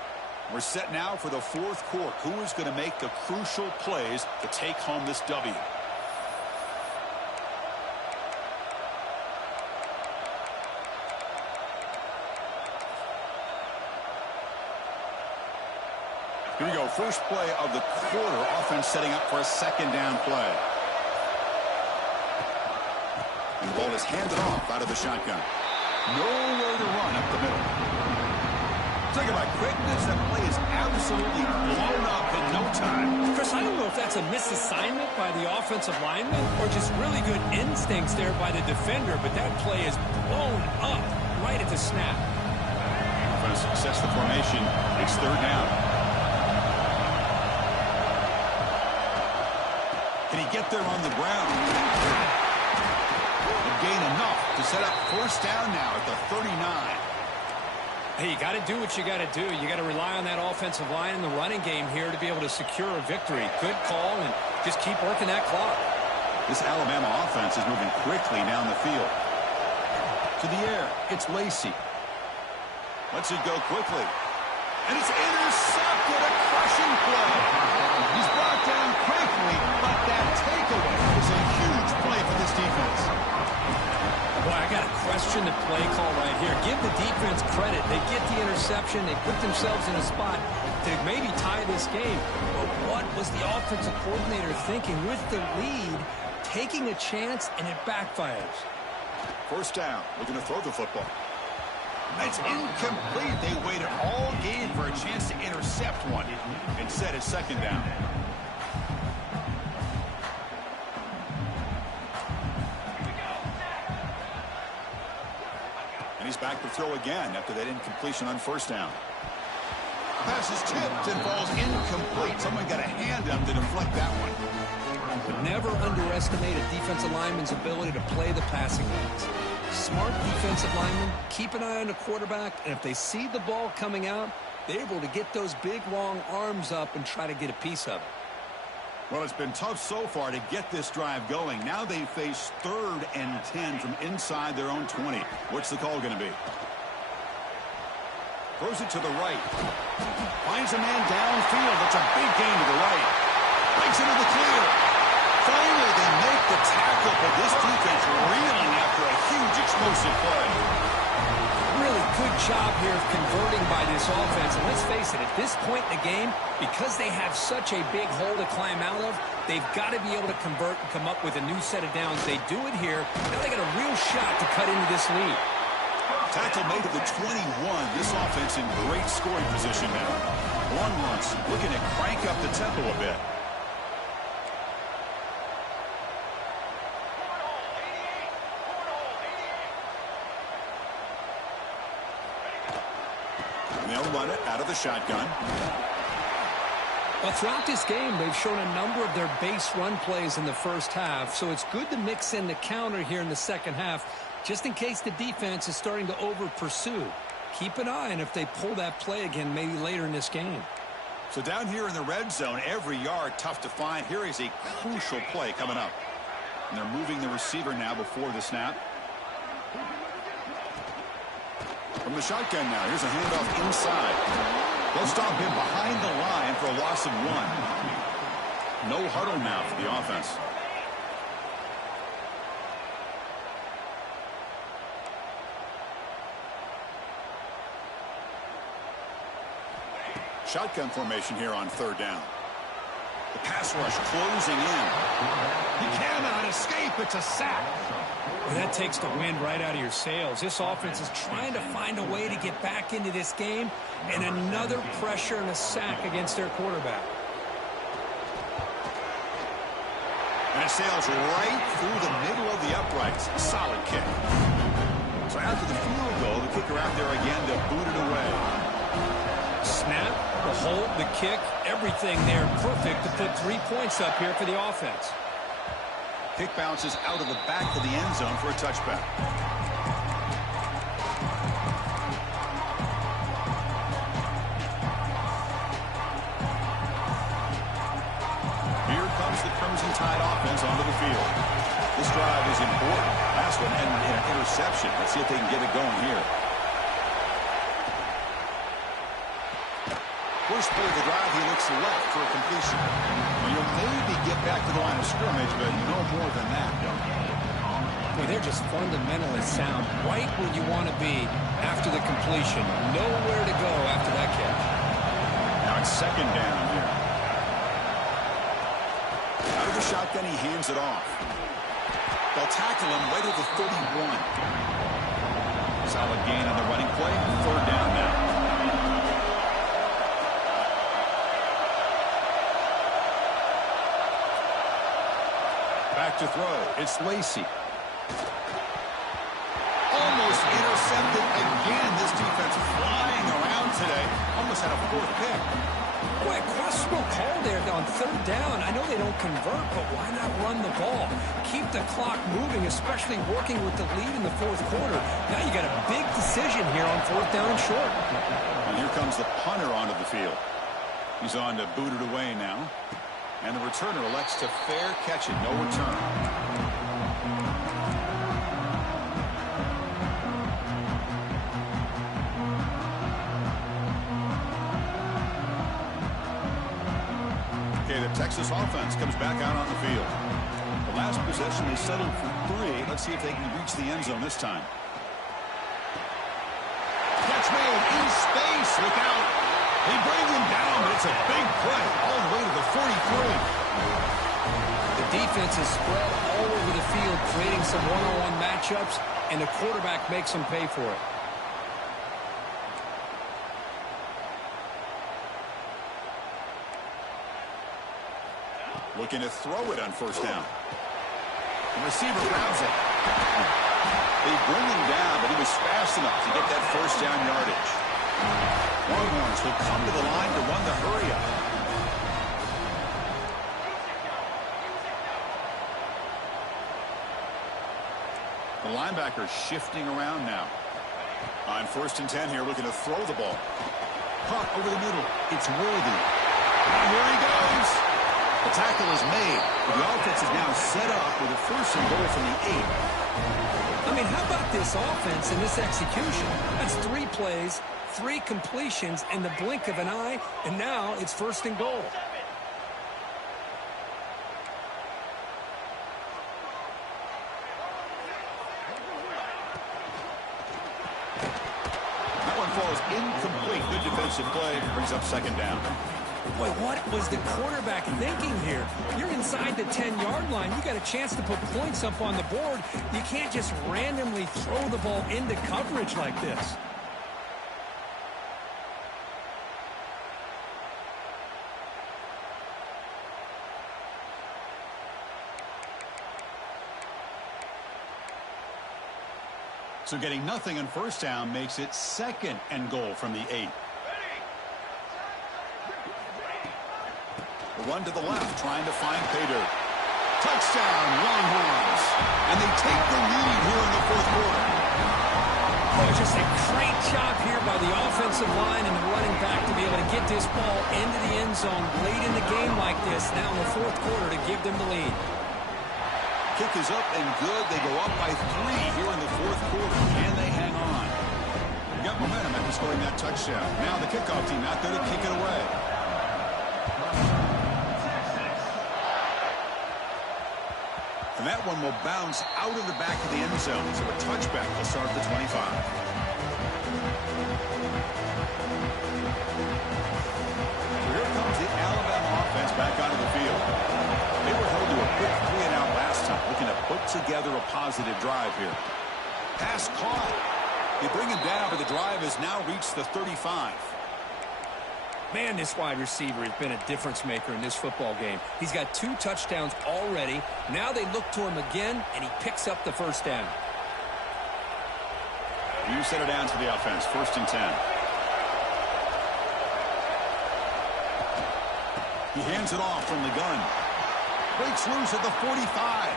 We're set now for the fourth quarter. Who is going to make the crucial plays to take home this W? Here we go. First play of the quarter. Offense setting up for a second down play. And the ball is handed off out of the shotgun. Nowhere to run up the middle. Talking about quickness, that play is absolutely blown up in no time. Chris, I don't know if that's a misassignment by the offensive lineman or just really good instincts there by the defender, but that play is blown up right at the snap. Offense sets the formation. It's third down. Can he get there on the ground? And gain enough to set up first down now at the 39. Hey, you got to do what you got to do. You got to rely on that offensive line in the running game here to be able to secure a victory. Good call, and just keep working that clock. This Alabama offense is moving quickly down the field. To the air, it's Lacey. Lets it go quickly. And it's intercepted, a crushing play. He's brought down quickly, but that takeaway is a huge play for this defense. Boy, I got to question the play call right here. Give the defense credit. They get the interception. They put themselves in a spot to maybe tie this game. But what was the offensive coordinator thinking with the lead, taking a chance, and it backfires? First down, looking to throw the football. It's incomplete. They waited all game for a chance to intercept one. Instead, it's second down. And he's back to throw again after that incompletion on first down. Pass is tipped and falls incomplete. Someone got a hand up to deflect that one. But never underestimate a defensive lineman's ability to play the passing lanes. Smart defensive linemen keep an eye on the quarterback, and if they see the ball coming out, they're able to get those big, long arms up and try to get a piece of it. Well, it's been tough so far to get this drive going. Now they face 3rd and 10 from inside their own 20. What's the call going to be? Throws it to the right. Finds a man downfield. That's a big gain to the right. Breaks into the clear. Finally, they make the tackle, but this defense reeling after a huge explosive play. Really good job here of converting by this offense. And let's face it, at this point in the game, because they have such a big hole to climb out of, they've got to be able to convert and come up with a new set of downs. They do it here. Now they got a real shot to cut into this lead. Tackle made at the 21. This offense in great scoring position now. Long runs, looking to crank up the tempo a bit. And they'll run it out of the shotgun. Well, throughout this game, they've shown a number of their base run plays in the first half, so it's good to mix in the counter here in the second half, just in case the defense is starting to over-pursue. Keep an eye on if they pull that play again maybe later in this game. So down here in the red zone, every yard tough to find. Here is a crucial play coming up. And they're moving the receiver now before the snap. From the shotgun now, here's a handoff inside. They'll stop him behind the line for a loss of 1. No huddle now for the offense. Shotgun formation here on 3rd down. The pass rush closing in. He cannot escape. It's a sack. Well, that takes the wind right out of your sails. This offense is trying to find a way to get back into this game, and another pressure and a sack against their quarterback. And it sails right through the middle of the uprights. Solid kick. So after the field goal, the kicker out there again to boot it away. Snap, the hold, the kick, everything there perfect to put 3 points up here for the offense. Kick bounces out of the back of the end zone for a touchback. Here comes the Crimson Tide offense onto the field. This drive is important. Last one ended in an interception. Let's see if they can get it going here. First play of the drive, he looks left for a completion. Well, you'll maybe get back to the line of scrimmage, but no more than that. Boy, they're just fundamentally sound, right where you want to be after the completion. Nowhere to go after that catch. Now it's 2nd down here. Out of the shotgun, he hands it off. They'll tackle him right at the 31. Solid gain on the running play. 3rd down now. Back to throw. It's Lacy. Almost intercepted again. This defense flying around today. Almost had a 4th pick. Boy, questionable call there on 3rd down. I know they don't convert, but why not run the ball? Keep the clock moving, especially working with the lead in the 4th quarter. Now you got a big decision here on 4th down and short. And here comes the punter onto the field. He's on to boot it away now. And the returner elects to fair catch it. No return. Okay, the Texas offense comes back out on the field. The last possession, they settled for 3. Let's see if they can reach the end zone this time. Catch made in space. Look out. They bring him down, but it's a big play all the way to the 43. The defense is spread all over the field, creating some one-on-one matchups, and the quarterback makes them pay for it. Looking to throw it on 1st down. The receiver grabs it. They bring him down, but he was fast enough to get that 1st down yardage. Longhorns will come to the line to run the hurry-up. The linebacker shifting around now. On 1st and 10 here, looking to throw the ball. Caught over the middle. It's Worthy. And here he goes. The tackle is made. The offense is now set up with a 1st and goal from the 8. I mean, how about this offense and this execution? That's 3 plays, 3 completions in the blink of an eye, and now it's 1st and goal. That one falls incomplete. Good defensive play. Brings up 2nd down. Boy, what was the quarterback thinking here? You're inside the 10-yard line. You got a chance to put points up on the board. You can't just randomly throw the ball into coverage like this. So getting nothing on 1st down makes it 2nd and goal from the 8. The run to the left, trying to find pay dirt. Touchdown, Longhorns. And they take the lead here in the 4th quarter. Oh, just a great job here by the offensive line and the running back to be able to get this ball into the end zone late in the game like this, now in the 4th quarter, to give them the lead. Kick is up and good. They go up by 3 here in the 4th quarter. Can they hang on? You got got momentum after scoring that touchdown. Now the kickoff team out there to kick it away. And that one will bounce out of the back of the end zone. So a touchback will start at the 25. Here comes the Alabama offense back onto the field. They were held to a quick 3-and-out last time, looking to put together a positive drive here. Pass caught. They bring him down, but the drive has now reached the 35. Man, this wide receiver has been a difference maker in this football game. He's got 2 touchdowns already. Now they look to him again, and he picks up the first down. You set it down to the offense, 1st and 10. He hands it off from the gun. Breaks loose at the 45.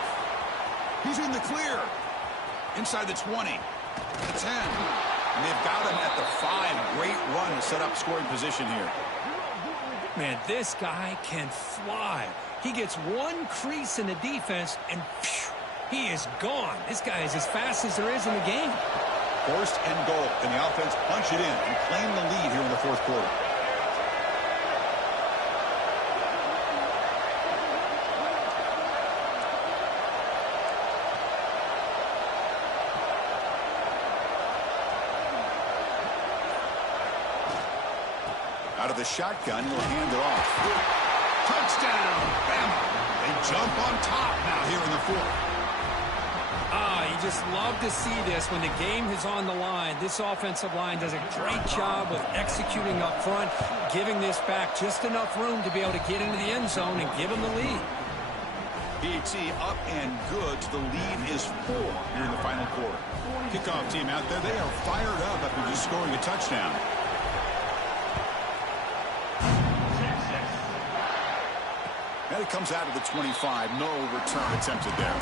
He's in the clear. Inside the 20. The 10. And they've got him at the 5. Great run to set up scoring position here. Man, this guy can fly. He gets one crease in the defense, and phew, he is gone. This guy is as fast as there is in the game. 1st and goal. And the offense punch it in and claim the lead here in the 4th quarter. Out of the shotgun, he'll hand it off. Touchdown, Bama. They jump on top now here in the 4th. You just love to see this when the game is on the line. This offensive line does a great job of executing up front, giving this back just enough room to be able to get into the end zone and give them the lead. PAT up and good. The lead is 4 here in the final quarter. Kickoff team out there. They are fired up after just scoring a touchdown. And it comes out of the 25. No return attempted there.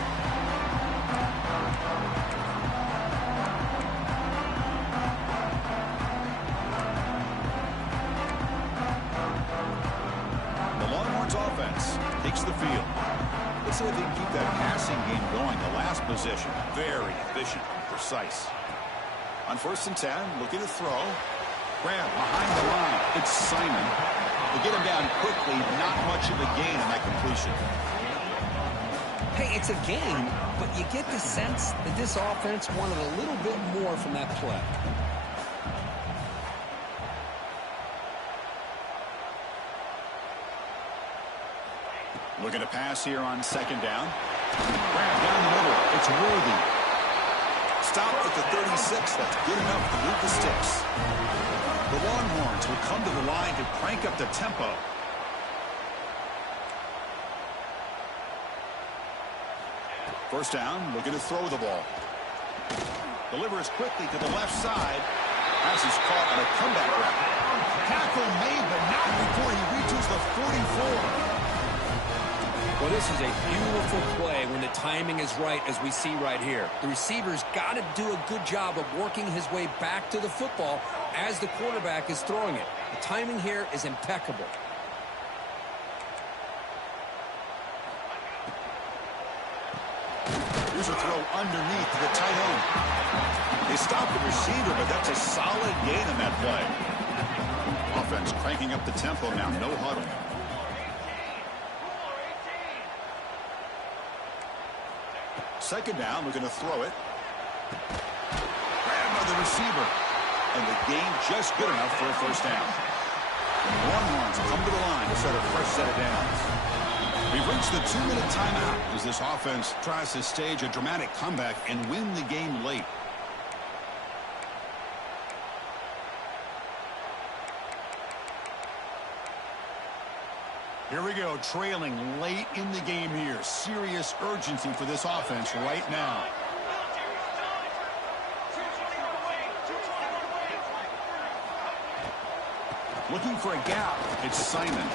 The Longhorns offense takes the field. Let's see if they can keep that passing game going. The last possession, very efficient and precise. On 1st and 10, looking to throw. Grab behind the line. It's Simon. They get him down quickly. Not much of a gain on that completion. Hey, it's a game, but you get the sense that this offense wanted a little bit more from that play. Looking to pass here on 2nd down. Grab down the middle. It's Worthy. Stop at the 36. That's good enough to move the sticks. The Longhorns will come to the line to crank up the tempo. First down, looking to throw the ball. Delivers quickly to the left side. Pass is caught on a comeback route. Tackle made, but not before he reaches the 44. Well, this is a beautiful play when the timing is right, as we see right here. The receiver's got to do a good job of working his way back to the football as the quarterback is throwing it. The timing here is impeccable. Here's a throw underneath to the tight end. They stop the receiver, but that's a solid gain on that play. Offense cranking up the tempo now, no huddle. Second down, we're going to throw it. Grabbed by the receiver. And the gain just good enough for a first down. Longhorns come to the line to set a fresh set of downs. We've reached the 2-minute timeout as this offense tries to stage a dramatic comeback and win the game late. Here we go, trailing late in the game here. Serious urgency for this offense right now. Looking for a gap. It's Simon.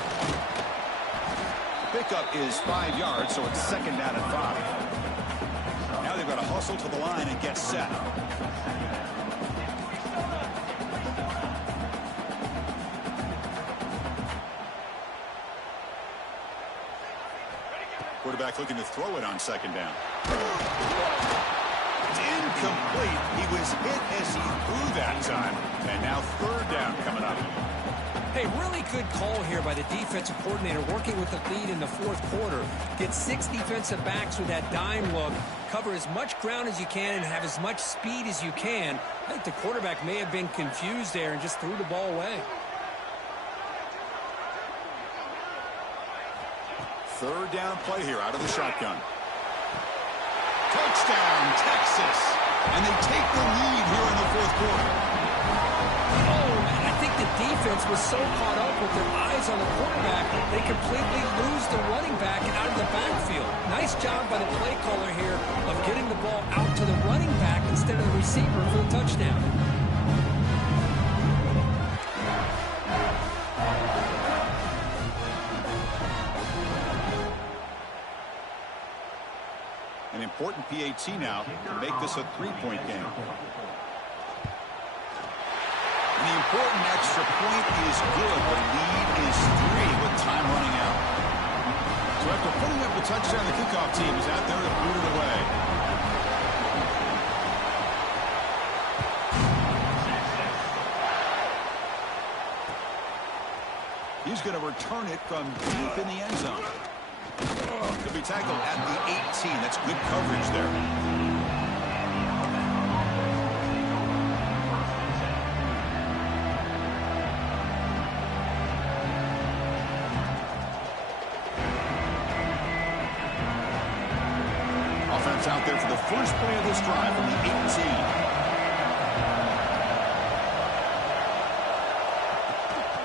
Pickup is 5 yards, so it's 2nd down and 5. Now they've got to hustle to the line and get set. Quarterback looking to throw it on 2nd down. It's incomplete. He was hit as he threw that time. And now third down coming up. Hey, really good call here by the defensive coordinator working with the lead in the fourth quarter. Get 6 defensive backs with that dime look. Cover as much ground as you can and have as much speed as you can. I think the quarterback may have been confused there and just threw the ball away. Third down play here out of the shotgun. Touchdown, Texas. And they take the lead here in the fourth quarter. Oh, man, I think the defense was so caught up with their eyes on the quarterback, they completely lose the running back and out of the backfield. Nice job by the play caller here of getting the ball out to the running back instead of the receiver for the touchdown. An important PAT now to make this a 3-point game. And the important extra point is good. The lead is 3 with time running out. So after putting up a touchdown, the kickoff team is out there to boot it away. He's going to return it from deep in the end zone. Could be tackled at the 18. That's good coverage there. Offense out there for the first play of this drive from the 18.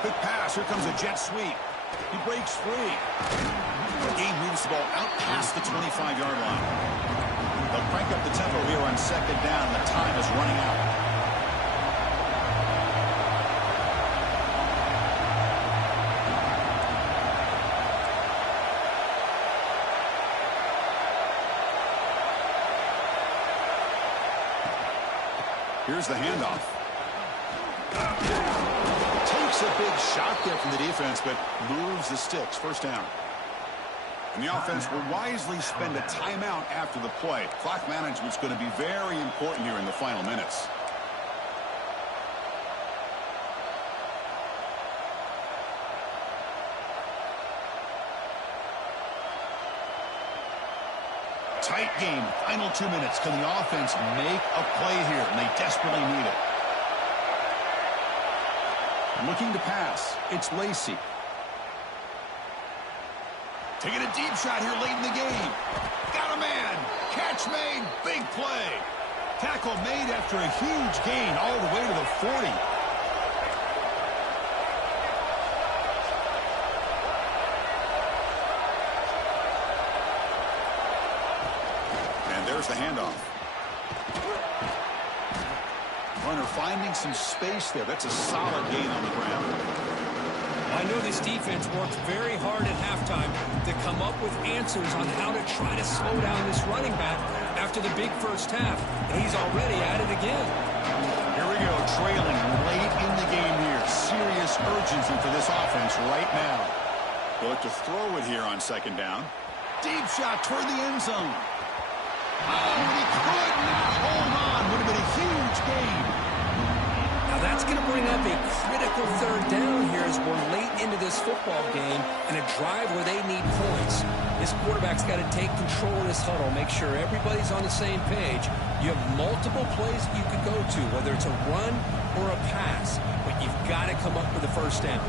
Quick pass. Here comes a jet sweep. He breaks free. The game moves the ball out past the 25-yard line. They'll crank up the tempo here on second down. The time is running out. Here's the handoff. Takes a big shot there from the defense, but moves the sticks. First down. And the offense will wisely spend a timeout after the play. Clock management's going to be very important here in the final minutes. Tight game. Final 2 minutes. Can the offense make a play here? And they desperately need it. Looking to pass. It's Lacey. Taking a deep shot here late in the game. Got a man. Catch made. Big play. Tackle made after a huge gain all the way to the 40. And there's the handoff. Runner finding some space there. That's a solid gain on the ground. I know this defense worked very hard at halftime to come up with answers on how to try to slow down this running back after the big first half. And he's already at it again. Here we go, trailing late in the game here. Serious urgency for this offense right now. They'll look to throw it here on second down. Deep shot toward the end zone. Oh, he could not hold on. Would have been a huge gain. Now that's going to bring up a critical third down here as we're late into this football game and a drive where they need points. This quarterback's got to take control of this huddle, make sure everybody's on the same page. You have multiple plays you could go to, whether it's a run or a pass, but you've got to come up with a first down.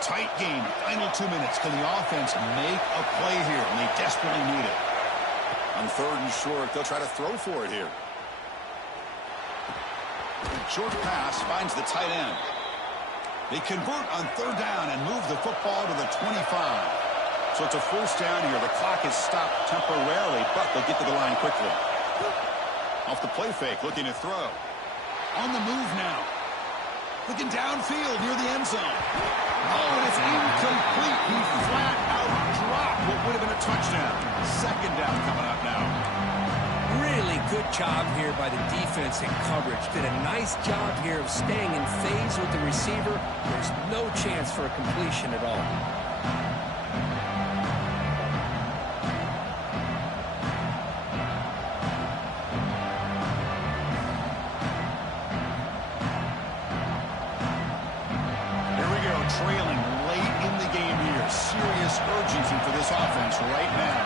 Tight game, final 2 minutes. Can the offense make a play here? And they desperately need it. On third and short, they'll try to throw for it here. Short pass finds the tight end. They convert on third down and move the football to the 25. So it's a first down here. The clock is stopped temporarily, but they'll get to the line quickly. Off the play fake, looking to throw. On the move now. Looking downfield near the end zone. Oh, and it's incomplete. He flat out dropped what would have been a touchdown. Second down coming up now. Really good job here by the defense in coverage. Did a nice job here of staying in phase with the receiver. There's no chance for a completion at all. for this offense right now.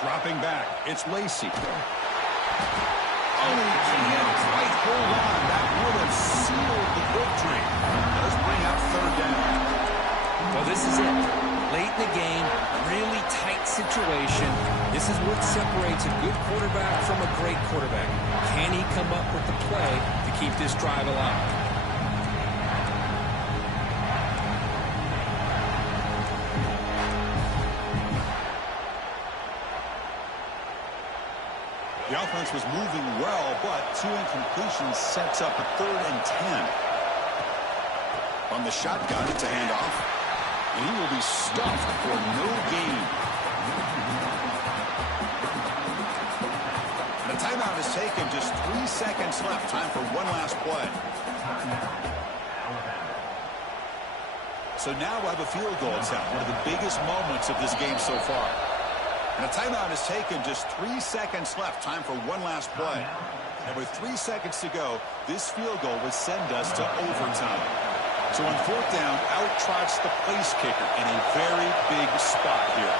Dropping back, it's Lacy. Oh, he can't quite hold on. That would have sealed the victory. Does bring up third down. Well, this is it. Late in the game, really tight situation. This is what separates a good quarterback from a great quarterback. Can he come up with the play to keep this drive alive? The offense was moving well, but 2 incompletions sets up a 3rd and 10. From the shotgun, it's a handoff. And he will be stuffed for no gain. And a timeout is taken. Just 3 seconds left. Time for one last play. So now we'll have a field goal attempt. One of the biggest moments of this game so far. And a timeout is taken. Just 3 seconds left. Time for one last play. And with 3 seconds to go, this field goal would send us to overtime. So on 4th down, out trots the place kicker in a very big spot here.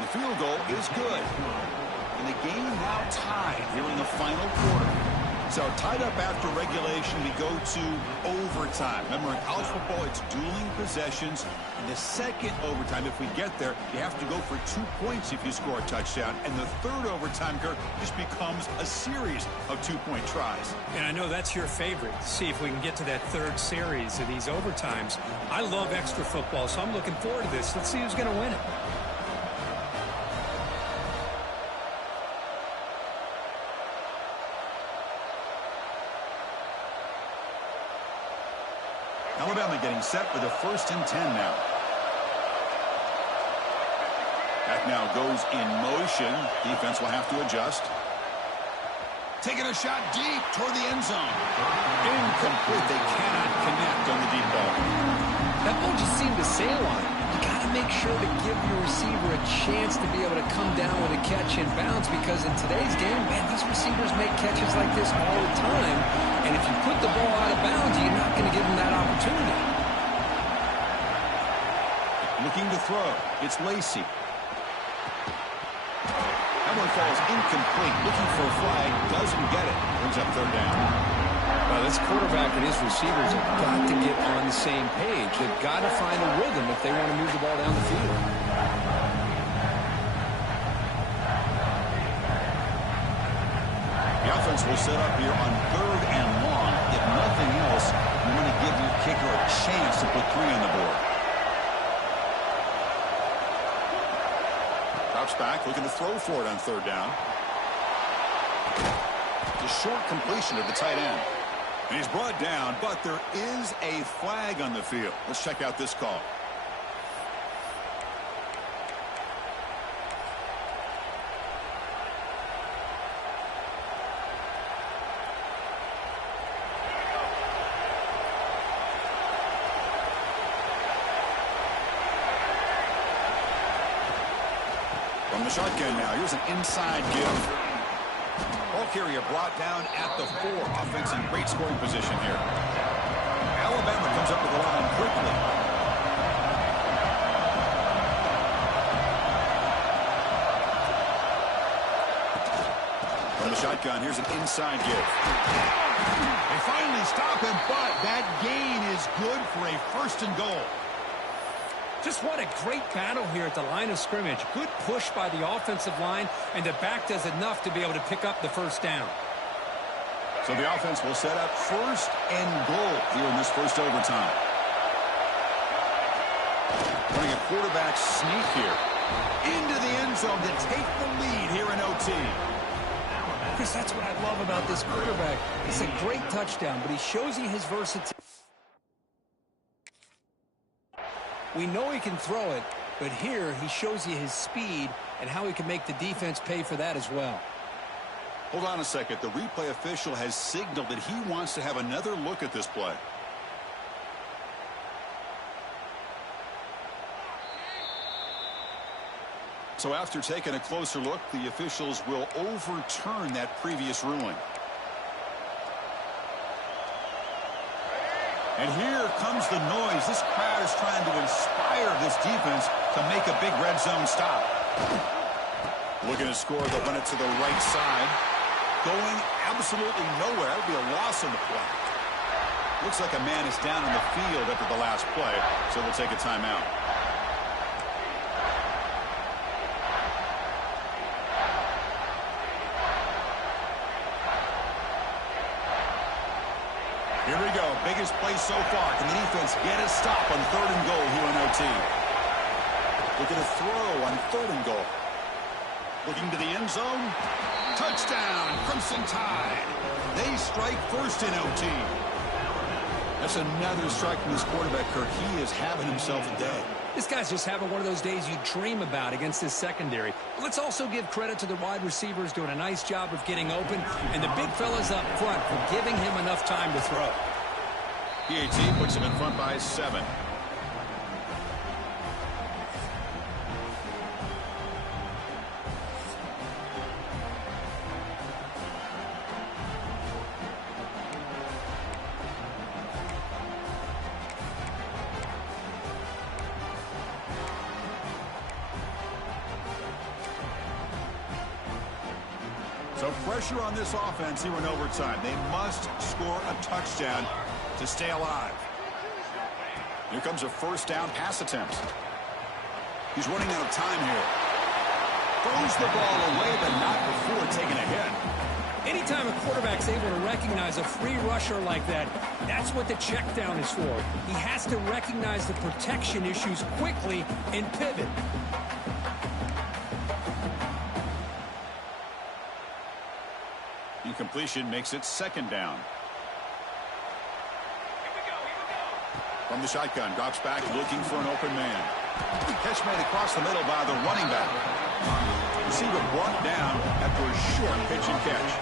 The field goal is good. And the game now tied here in the final quarter. So tied up after regulation, we go to overtime. Remember, in college football, it's dueling possessions. In the second overtime, if we get there, you have to go for 2 points if you score a touchdown. And the third overtime, Kirk, just becomes a series of 2-point tries. And I know that's your favorite. See if we can get to that third series of these overtimes. I love extra football, so I'm looking forward to this. Let's see who's going to win it. Alabama getting set for the 1st and 10 now. Back now goes in motion. Defense will have to adjust. Taking a shot deep toward the end zone. Incomplete. They cannot connect on the deep ball. That ball just seemed to sail on it. You got to make sure to give your receiver a chance to be able to come down with a catch and bounce, because in today's game, man, these receivers make catches like this all the time. And if you put the ball out of bounds, you're not going to give them that opportunity. Looking to throw. It's Lacy. That one falls incomplete. Looking for a flag. Doesn't get it. Brings up third down. Well, this quarterback and his receivers have got to get on the same page. They've got to find a rhythm if they want to move the ball down the field. The offense will set up here on 3rd and long. If nothing else, you want to give your kicker a chance to put 3 on the board. Drops back, looking to throw for it on 3rd down. The short completion to the tight end. And he's brought down, but there is a flag on the field. Let's check out this call. From the shotgun now, here's an inside give. Ball carrier brought down at the 4. Offense in great scoring position here. Alabama comes up with the line quickly. From the shotgun, here's an inside give. They finally stop him, but that gain is good for a 1st and goal. Just what a great battle here at the line of scrimmage. Good push by the offensive line, and the back does enough to be able to pick up the 1st down. So the offense will set up 1st and goal here in this 1st overtime. Running a quarterback sneak here. Into the end zone to take the lead here in OT. Chris, that's what I love about this quarterback. It's a great touchdown, but he shows you his versatility. We know he can throw it, but here he shows you his speed and how he can make the defense pay for that as well. Hold on a second. The replay official has signaled that he wants to have another look at this play. So after taking a closer look, the officials will overturn that previous ruling. And here comes the noise. This crowd is trying to inspire this defense to make a big red zone stop. Looking to score, they'll run it to the right side. Going absolutely nowhere. That'll be a loss on the play. Looks like a man is down in the field after the last play, so we'll take a timeout. Here we go. Biggest play so far. Can the defense get a stop on 3rd and goal here in OT? Looking to throw on 3rd and goal. Looking to the end zone. Touchdown, Crimson Tide. They strike first in OT. That's another strike from this quarterback, Kirk. He is having himself a day. This guy's just having one of those days you dream about against this secondary. Let's also give credit to the wide receivers doing a nice job of getting open, and the big fellas up front for giving him enough time to throw. PAT puts him in front by 7. So pressure on this offense here in overtime. They must score a touchdown to stay alive. Here comes a 1st down pass attempt. He's running out of time here. Throws the ball away, but not before taking a hit. Anytime a quarterback's able to recognize a free rusher like that, that's what the check down is for. He has to recognize the protection issues quickly and pivot. Incompletion makes it 2nd down. From the shotgun, drops back looking for an open man. Catch made across the middle by the running back. Receiver brought down after a short pitch and catch.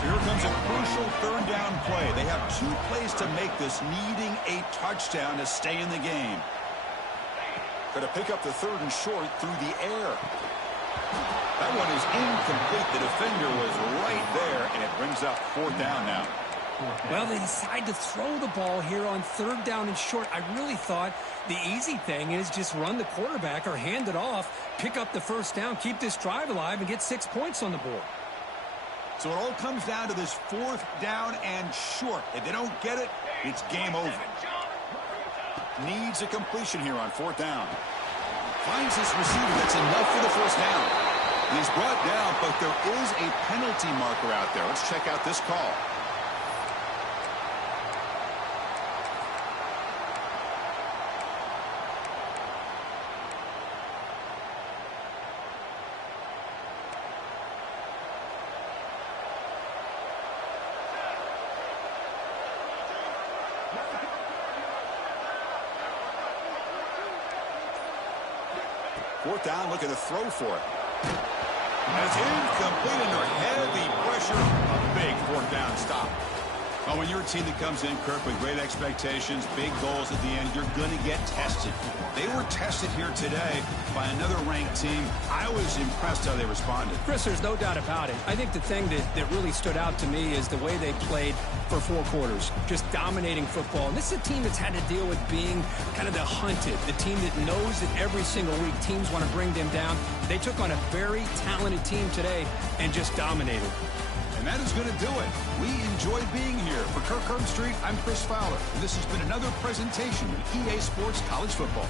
So here comes a crucial 3rd down play. They have 2 plays to make this, needing a touchdown to stay in the game. Got to pick up the 3rd and short through the air. That one is incomplete. The defender was right there, and it brings up 4th down now. Well, they decide to throw the ball here on 3rd down and short. I really thought the easy thing is just run the quarterback or hand it off, pick up the 1st down, keep this drive alive, and get 6 points on the board. So it all comes down to this 4th down and short. If they don't get it, it's game over. Needs a completion here on 4th down. Finds his receiver. That's enough for the 1st down. He's brought down, but there is a penalty marker out there. Let's check out this call. Fourth down, looking to throw for it. That's incomplete under heavy pressure. A big 4th down stop. Well, when you're a team that comes in, Kirk, with great expectations, big goals at the end, you're going to get tested. They were tested here today by another ranked team. I was impressed how they responded. Chris, there's no doubt about it. I think the thing that really stood out to me is the way they played for 4 quarters, just dominating football. And this is a team that's had to deal with being kind of the hunted, the team that knows that every single week teams want to bring them down. They took on a very talented team today and just dominated. And that is going to do it. We enjoyed being here. For Kirk Herbstreit, I'm Chris Fowler. And this has been another presentation of EA Sports College Football.